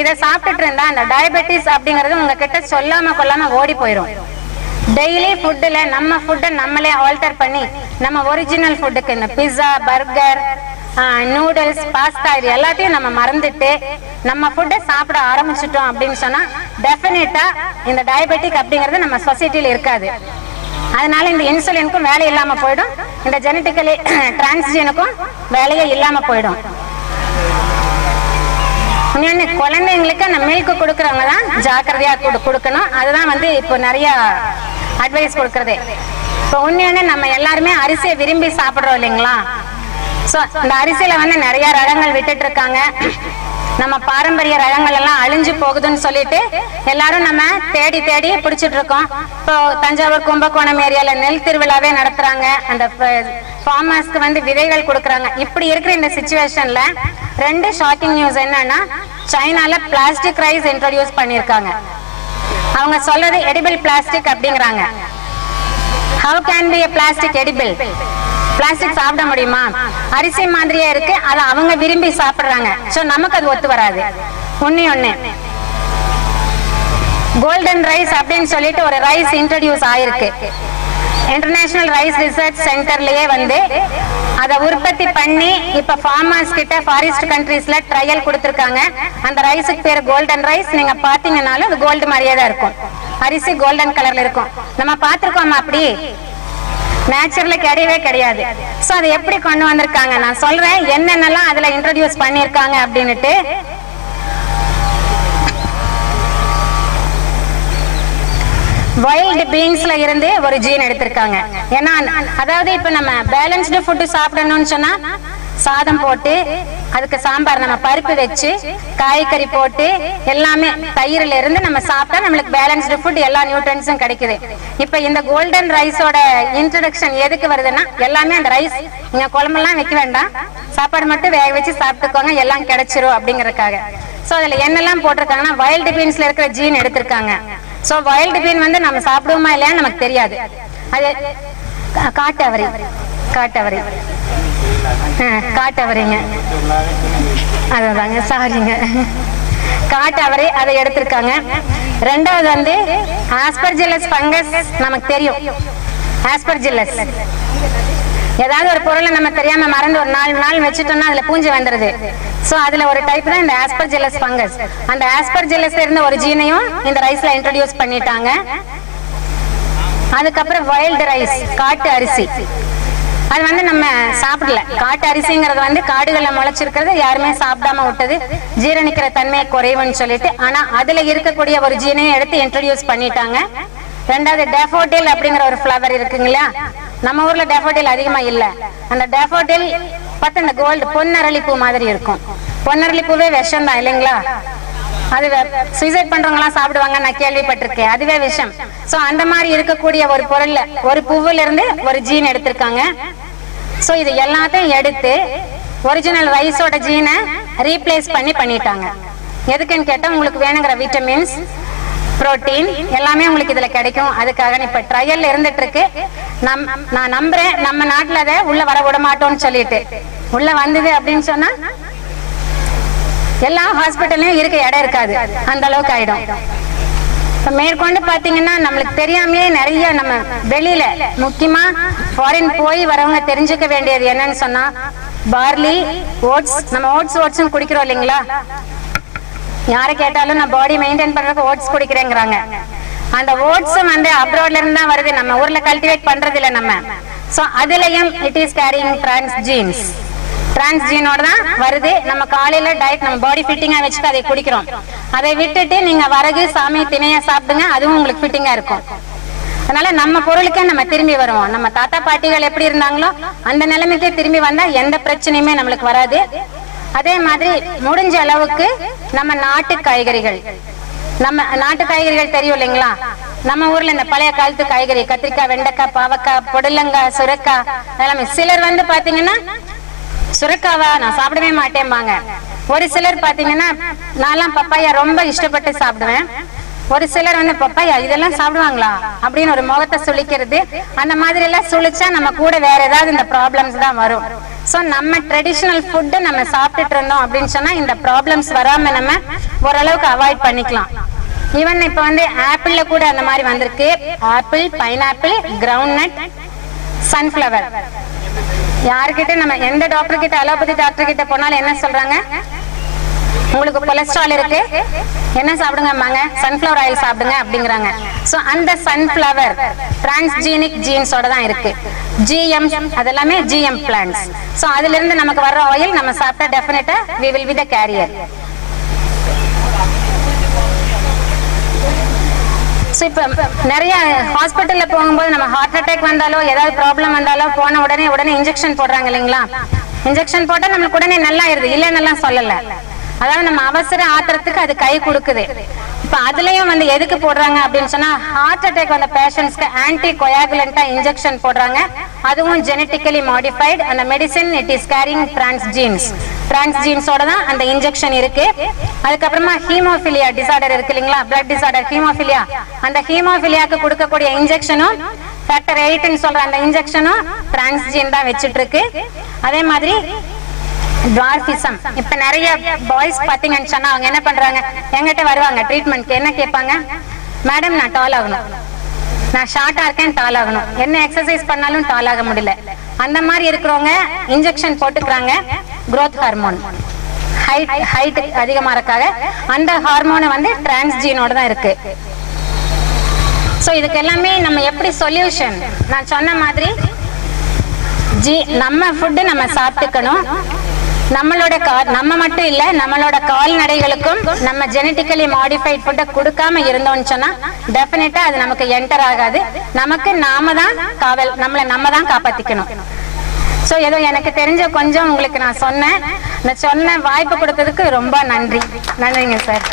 இதை சாப்பிட்டுட்டு இருந்தா அந்த டயபெட்டிஸ் அப்படிங்கறது உங்ககிட்ட சொல்லாம கொள்ளாம ஓடி போயிடும். டெய்லி ஃபுட்ல நம்ம ஃபுட்டை நம்மளே ஆல்டர் பண்ணி நம்ம ஒரிஜினல் ஃபுட்டுக்கு இந்த பிஸா, பர்கர், நூடுல்ஸ், பாஸ்தா இது எல்லாத்தையும் நம்ம மறந்துட்டு நம்ம ஃபுட்டை சாப்பிட ஆரம்பிச்சிட்டோம் அப்படின்னு சொன்னா டெஃபினட்டா இந்த டயபெட்டிக் அப்படிங்கிறது நம்ம சொசைட்டில இருக்காது. அதனால இந்த இன்சுலினுக்கும் வேலை இல்லாம போயிடும், இந்த ஜெனட்டிக்கலி டிரான்ஸ்ஜீனுக்கும் வேலையே இல்லாம போயிடும். குழந்தைங்களுக்கு அந்த மில்க் கொடுக்கறவங்க தான் ஜாக்கிரதையா கொடுக்கணும். அதுதான் வந்து இப்போ நிறைய அட்வைஸ் கொடுக்கறது. இப்போ ஒண்ணு நம்ம எல்லாருமே அரிசியை விரும்பி சாப்பிடுறோம் இல்லைங்களா? சோ இந்த அரிசியில வந்து நிறைய ரகங்கள் விட்டுட்டு இருக்காங்க. நம்ம பாரம்பரிய ரகங்கள் எல்லாம் அழிஞ்சு போகுதுன்னு சொல்லிட்டு எல்லாரும் நம்ம தேடி தேடி பிடிச்சிட்டு இருக்கோம். இப்போ தஞ்சாவூர், கும்பகோணம் ஏரியால நெல் திருவிழாவே நடத்துறாங்க. அந்த ஃபார்மர்ஸ்க்கு வந்து விதைகள் கொடுக்கறாங்க. இப்படி இருக்கிற இந்த சிச்சுவேஷன்ல ரெண்டு ஷாக்கிங் நியூஸ் என்னன்னா, சைனால பிளாஸ்டிக் ரைஸ் இன்ட்ரோடியூஸ் பண்ணிருக்காங்க. அவங்க சொல்றது எடிபிள் பிளாஸ்டிக் அப்படிங்கிறாங்க. How can be a plastic edible? Plastic சாப்பிட முடியுமா? அரிசி மாதிரியே இருக்கு, அதை அவங்க விரும்பி சாப்பிடுறாங்க. சோ நமக்கு அது ஒத்து வராது. ஒண்ணு கோல்டன் ரைஸ் அப்படின்னு சொல்லிட்டு ஒரு ரைஸ் இன்ட்ரோடியூஸ் ஆயிருக்கு. இன்டர்நேஷனல் ரைஸ் ரிசர்ச் சென்டர்லயே வந்து அதை உற்பத்தி பண்ணி இப்ப ஃபார்மர்ஸ் கிட்ட ஃபாரஸ்ட் கண்ட்ரீஸ்ல ட்ரையல் கொடுத்திருக்காங்க. அந்த ரைஸுக்கு பேரு கோல்டன் ரைஸ். நீங்க பாத்தீங்கன்னாலும் அது கோல்டு மாதிரியே தான் இருக்கும். அரிசி கோல்டன் கலர்ல இருக்கும். நம்ம பாத்துருக்கோமா? அப்படி நேச்சுரல கிடையவே கிடையாது. சோ அதை எப்படி கொண்டு வந்திருக்காங்க நான் சொல்றேன், என்னென்னலாம் அதுல இன்ட்ரோடியூஸ் பண்ணிருக்காங்க அப்படின்னுட்டு. வைல்ட் பீன்ஸ்ல இருந்து ஒரு ஜீன் எடுத்திருக்காங்க. ஏன்னா அதாவது இப்ப நம்ம பேலன்ஸ்டு ஃபுட் சாப்பிடணும்னு சொன்னா சாதம் போட்டு அதுக்கு சாம்பார் நம்ம பருப்பு வச்சு காய்கறி போட்டு எல்லாமே தயிரில இருந்து நம்ம சாப்பிட்டா நம்மளுக்கு பேலன்ஸ்டு ஃபுட் எல்லா நியூட்ரியன்ஸும் கிடைக்குது. இப்ப இந்த கோல்டன் ரைஸோட இன்ட்ரோடக்ஷன் எதுக்கு வருதுன்னா எல்லாமே அந்த ரைஸ் நீங்க குழம்பெல்லாம் வைக்க வேண்டாம், சாப்பாடு மட்டும் வேக வச்சு சாப்பிட்டுக்கோங்க, எல்லாம் கிடைச்சிரும் அப்படிங்கறதுக்காக. சோ அதுல என்னெல்லாம் போட்டிருக்காங்கன்னா வைல்டு பீன்ஸ்ல இருக்கிற ஜீன் எடுத்திருக்காங்க. சோ வைல்டு பீன் வந்து நம்ம சாப்பிடுவோமா இல்லையான்னு நமக்கு தெரியாது. அது காட்டவரைங்க அதுதாங்க, சாரிங்க, காட்டவரை அதை எடுத்திருக்காங்க. ரெண்டாவது வந்து ஆஸ்பர்ஜில்லஸ் ஃபங்கஸ். நமக்கு தெரியும் ஆஸ்பர்ஜில்லஸ், ஏதாவது ஒரு பொருளை நம்ம தெரியாம மறந்து ஒரு 4 நாள் வச்சுட்டோம்னா அதுல பூஞ்சி வந்துருது. சோ அதுல ஒரு டைப் தான் இந்த ஆஸ்பர்ஜில்லஸ் ஃபங்கஸ். அந்த ஆஸ்பர்ஜில்லஸ் இருந்த ஒரு ஜீனையும் இந்த ரைஸ்ல இன்ட்ரோடியூஸ் பண்ணிட்டாங்க. அதுக்கப்புறம் வைல்டு ரைஸ், காட்டு அரிசி. அது வந்து நம்ம சாப்பிடல. காட்டு அரிசிங்கிறது வந்து காடுகள்ல முளைச்சிருக்கிறது, யாருமே சாப்பிடாம விட்டது, ஜீரணிக்கிற தன்மை குறைவுன்னு சொல்லிட்டு. ஆனா அதுல இருக்கக்கூடிய ஒரு ஜீனையும் எடுத்து இன்ட்ரோடியூஸ் பண்ணிட்டாங்க. ரெண்டாவது டேஃபோடில் அப்படிங்கிற ஒரு ஃபிளவர் இருக்குங்களா, நம்ம ஊர்ல டேஃபோடில் அதிகமா இல்ல. அந்த டேஃபோடில் பார்த்து இந்த கோல்டு பொன்னரளி பூ மாதிரி இருக்கும். பொன்னரளி பூவே விஷம் தான் இல்லைங்களா? அது சூசைட் பண்றவங்க எல்லாம் சாப்பிடுவாங்க, நான் கேள்விப்பட்டிருக்கேன். அதுவே விஷம். சோ அந்த மாதிரி இருக்கக்கூடிய ஒரு பொருள்ல ஒரு பூவுல இருந்து ஒரு ஜீன் எடுத்திருக்காங்க. சோ இது எல்லாத்தையும் எடுத்து ஒரிஜினல் ரைஸோட ஜீனை ரீப்ளேஸ் பண்ணிட்டாங்க. எதுக்குன்னு கேட்டா உங்களுக்கு வேணுங்கிற விட்டமின்ஸ், புரோட்டீன் எல்லாமே உங்களுக்கு இதுல கிடைக்கும். அதுக்காக இப்ப ட்ரையல் இருந்துட்டு இருக்கு. நான் நம்புறேன் நம்ம நாட்டுல அதை உள்ள வர விட மாட்டோம்னு சொல்லிட்டு. உள்ள வந்தது அப்படின்னு சொன்னா எல்லா ஹாஸ்பிட்டல்லையும் இருக்க இடம் இருக்காது, அந்த அளவுக்கு ஆயிடும். இப்ப மேற்கொண்டு பாத்தீங்கன்னா நம்மளுக்கு தெரியாமலே நிறைய நம்ம வெளியில முக்கியமா ஃபாரின் போய் வரவங்க தெரிஞ்சுக்க வேண்டியது என்னன்னு சொன்னா பார்லி, ஓட்ஸ். நம்ம ஓட்ஸ் குடிக்கிறோம் இல்லைங்களா? யாரை கேட்டாலும் நான் பாடி மெயின்டைன் பண்றதுக்கு ஓட்ஸ் குடிக்கிறேங்கிறாங்க. அந்த ஓட்ஸ் வந்து அப்ராட்ல இருந்து தான் வருது, நம்ம ஊர்ல கல்டிவேட் பண்றது இல்ல நம்ம. சோ அதுலயும் இட் இஸ் கேரிங் டிரான்ஸ்ஜீன்ஸ். டிரான்ஸ்ஜீனோட தான் வருது. நம்ம காலையில டயட் நம்ம பாடி ஃபிட்டிங்கா வச்சுட்டு அதை குடிக்கிறோம். அதை விட்டுட்டு நீங்க வரகு, சாமி, திணைய சாப்பிடுங்க, அதுவும் உங்களுக்கு ஃபிட்டிங்கா இருக்கும். அதனால நம்ம பொருளுக்கே நம்ம திரும்பி வருவோம். நம்ம தாத்தா பாட்டிகள் எப்படி இருந்தாங்களோ அந்த நிலைமைக்கே திரும்பி வந்தா எந்த பிரச்சனையுமே நம்மளுக்கு வராது. அதே மாதிரி முடிஞ்ச அளவுக்கு நம்ம நாட்டு காய்கறிகள் தெரியும் இல்லைங்களா? நம்ம ஊர்ல இந்த பழைய காலத்து காய்கறி கத்திரிக்காய், வெண்டைக்காய், பாவக்காய், பொடலங்காய், சுரைக்காய் எல்லாமே. சிலர் வந்து பாத்தீங்கன்னா சுரைக்காவா நான் சாப்பிடவே மாட்டேன்பாங்க. ஒரு சிலர் பாத்தீங்கன்னா நான்லாம் பப்பாயா ரொம்ப இஷ்டப்பட்டு சாப்பிடுவேன். ஒரு சிலர் வந்து பப்பாயா இதெல்லாம் சாப்பிடுவாங்களா அப்படின்னு ஒரு முகத்தை சுளிக்கிறது. அந்த மாதிரி எல்லாம் சுளிச்சா நம்ம கூட வேற ஏதாவது இந்த ப்ராப்ளம்ஸ் தான் வரும். சோ நம்ம ட்ரெடிஷனல் ஃபுட் நம்ம சாப்பிட்டுட்டு இருந்தோம் அப்படின்னு சொன்னா இந்த ப்ராப்ளம்ஸ் வராம நம்ம ஓரளவுக்கு அவாய்ட் பண்ணிக்கலாம். ஈவன் இப்ப வந்து ஆப்பிள்ல கூட அந்த மாதிரி வந்திருக்கு. Apple, pineapple, ground nut, sunflower. யாருக்கிட்ட நம்ம எந்த டாக்டர் கிட்ட, அலோபதி டாக்டர் கிட்ட போனாலும் என்ன சொல்றாங்க? உங்களுக்கு கொலஸ்ட்ரால் இருக்கு, என்ன சாப்பிடுங்க? சன்ஃபிளவர் ஆயில் சாப்பிடுங்க அப்படிங்கிறாங்க. சோ அந்த சன்ஃபிளவர் டிரான்ஸ்ஜீனிக் ஜீன்ஸோட தான் இருக்கு. ஜிஎம் அதெல்லாமே ஜிஎம் பிளான்ட்ஸ். சோ அதுல இருந்து நமக்கு வர்ற ஆயில் நம்ம சாப்பிட்டா டெஃபினட்டா we will be the carrier. இப்ப நிறைய ஹாஸ்பிட்டல்ல போகும்போது நம்ம ஹார்ட் அட்டாக் வந்தாலோ ஏதாவது ப்ராப்ளம் வந்தாலோ போன உடனே இன்ஜெக்ஷன் போடுறாங்க இல்லைங்களா? இன்ஜெக்ஷன் போட்டா நம்மளுக்கு உடனே நல்லா இருது, இல்லைன்னு சொல்லல. அதாவது நம்ம அவசர ஆத்திரத்துக்கு அது கை கொடுக்குது. இப்ப அதுலயும் வந்து எதுக்கு போடுறாங்க அப்படின்னு சொன்னா ஹார்ட் அட்டாக் வந்த பேஷண்ட்ஸ்க்கு ஆன்டி கொயாகுலண்டா இன்ஜெக்ஷன் போடுறாங்க. அதுவும் ஜெனட்டிக்கலி மாடிஃபைடு. அந்த மெடிசின் இட் இஸ் கேரிங் டிரான்ஸ்ஜீன்ஸோட தான் அந்த இன்ஜெக்ஷன் இருக்கு. அதுக்கப்புறமா ஹீமோஃபிலியா டிசார்டர் இருக்கு இல்லைங்களா? Blood disorder haemophilia. அந்த ஹீமோஃபிலியாக்கு கொடுக்கக்கூடிய இன்ஜெக்ஷனும் ஃபேக்டர் 8 சொல்ற அந்த இன்ஜெக்ஷனும் டிரான்ஸ்ஜீன் தான் வச்சிட்டு இருக்கு. அதே மாதிரி டுவார்ஃபிசம், இப்ப நிறைய பாய்ஸ் பாத்தீங்கன்னு சொன்னா அவங்க என்ன பண்றாங்க, எங்கிட்ட வருவாங்க ட்ரீட்மெண்ட்க்கு, என்ன கேட்பாங்க, மேடம் நான் டால் ஆகணும், நான் ஷார்ட்டா இருக்கேன் டால் ஆகணும், என்ன எக்ஸசைஸ் பண்ணாலும் டால் ஆக முடியல. அந்த மாதிரி இருக்கிறவங்க இன்ஜெக்ஷன் போட்டுக்கிறாங்க growth ஹார்மோன், ஹைட் அதிகமா இருக்காக. அந்த ஹார்மோன் வந்து டிரான்ஸ்ஜீனோட தான் இருக்கு. சோ இதுக்கு எல்லாமே நம்ம எப்படி சொல்யூஷன், நான் சொன்ன மாதிரி நம்ம ஃபுட் நம்ம சாப்பிட்டுக்கணும். நம்ம மட்டும் இல்ல, நம்மளோட கால்நடைகளுக்கும் நம்ம ஜெனட்டிக்கலி மாடிஃபைட் ஃபுட்டை கொடுக்காம இருந்தோம்னு சொன்னா டெஃபினட்டா அது நமக்கு என்டர் ஆகாது. நமக்கு நாம தான் காப்பாத்திக்கணும். சோ ஏதோ எனக்கு தெரிஞ்ச கொஞ்சம் உங்களுக்கு நான் சொன்னேன். வாய்ப்பு கொடுத்ததுக்கு ரொம்ப நன்றிங்க சார்.